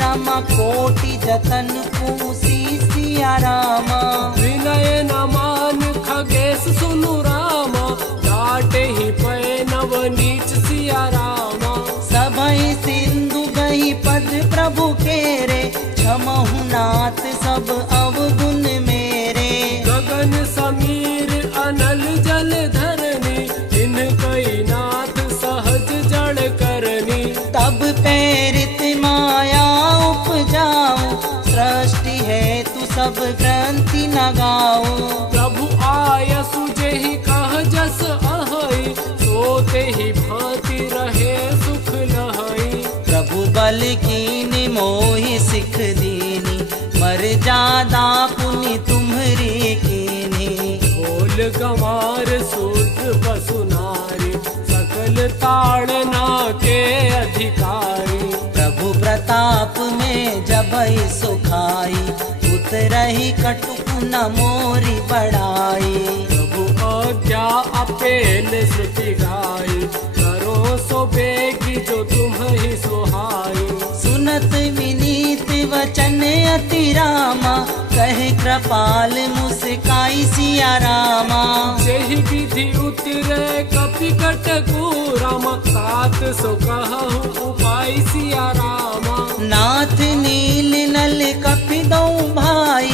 रामा, कोटि जतन पूसी सिया रामा। विनय न मान खगेश सुनु रामा, डाटे ही पै नव नीच सिया रामा। सबहि सिंधु गही पद प्रभु केरे, क्षमहु नाथ सब अवगुण मेरे। गगन समीर अनल जल धरनी, इन कई नाथ सहज जड़ करनी। तब प्रेरित माया उपजाऊ, सृष्टि है तू सब ग्रंथि न गाओ। प्रभु आयसु जेहि कह जस अहै, सोते ही भांति रहे सुख लहै। प्रभु बल कीनि मोहि सिख दीनी, मर्यादा पुनि तुम्हरी कीनी। बोल गंवार शूद्र पशु नारी, सकल ताड़ना के अधिकारी। प्रभु प्रताप में जबहि सुखाई, उतरहि कटुक न मोरी बड़ाई। प्रभु आज्ञा अपेल श्रुति गाई, करो सो बेगी जो तुम्हि सुहाई। सुनत विनीत वचन अति रामा, कहे कृपाल मुस्काई सिया रामा। जेहि विधि उतरे कपिकट रामा, तात सो कहु उपाय सिया रामा। नाथ नील नल कपि दो भाई,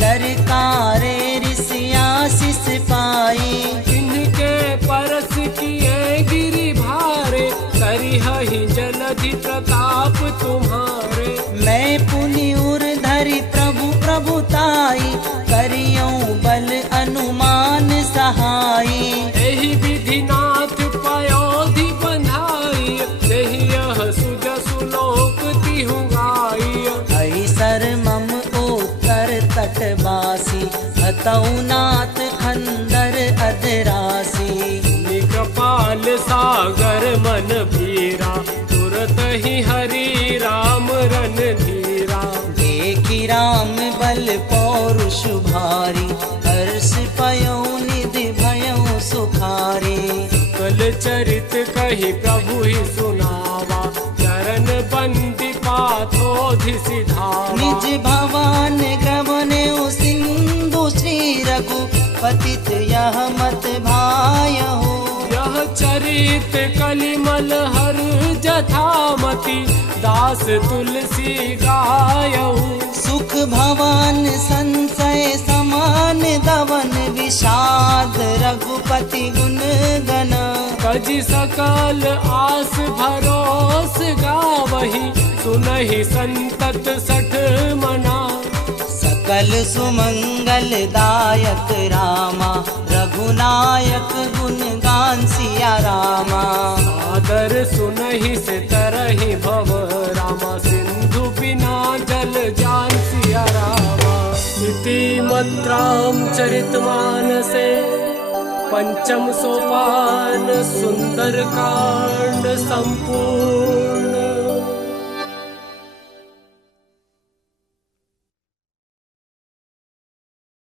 लरकारे ऋषिया शिष पाई। इनके परस किए गिरि भारे, करिहहि जलधि प्रताप तुम्हारे। मैं पुनि उर धरि प्रभु प्रभुताई, करियऊँ बल अनुमान सहाई। एहि विधि नाथ पयोधि बंधाई, तेहि यह सुजसु लोक तिहु गाई। ऐसर मम उत्तर तटवासी, हतऊ नाथ खंदर अधरासी। कृपाल सागर मन भीरा, तुरत ही हरि राम रन धीरा। देखि राम बल पौरुष भारी, हर्ष पयऊ निधि भयऊ सुखारी। कल चरित कही प्रभु ही सुनावा, चरण बंदी पाथोधि सिधावा। निज भवान ग्रवने सिंधु श्री रघुपतित यह मत भायहु। यह चरित कलिमल हर जथामति, दास तुलसी गायहु। सुख भवन संशय समान दवन, विषाद रघुपति गुण गण। कजि सकल आस भरोस गावहि, सुनहि संतत सठ मना। सकल सुमंगल दायक रामा, रघुनायक गुण गान सिया रामा। आदर सुनहि से तरहि भव रामा, सिंधु बिना जल जान सिया रामा। इति मद्राम चरितमानसे, पंचम सोपान सुंदर कांड संपूर्ण।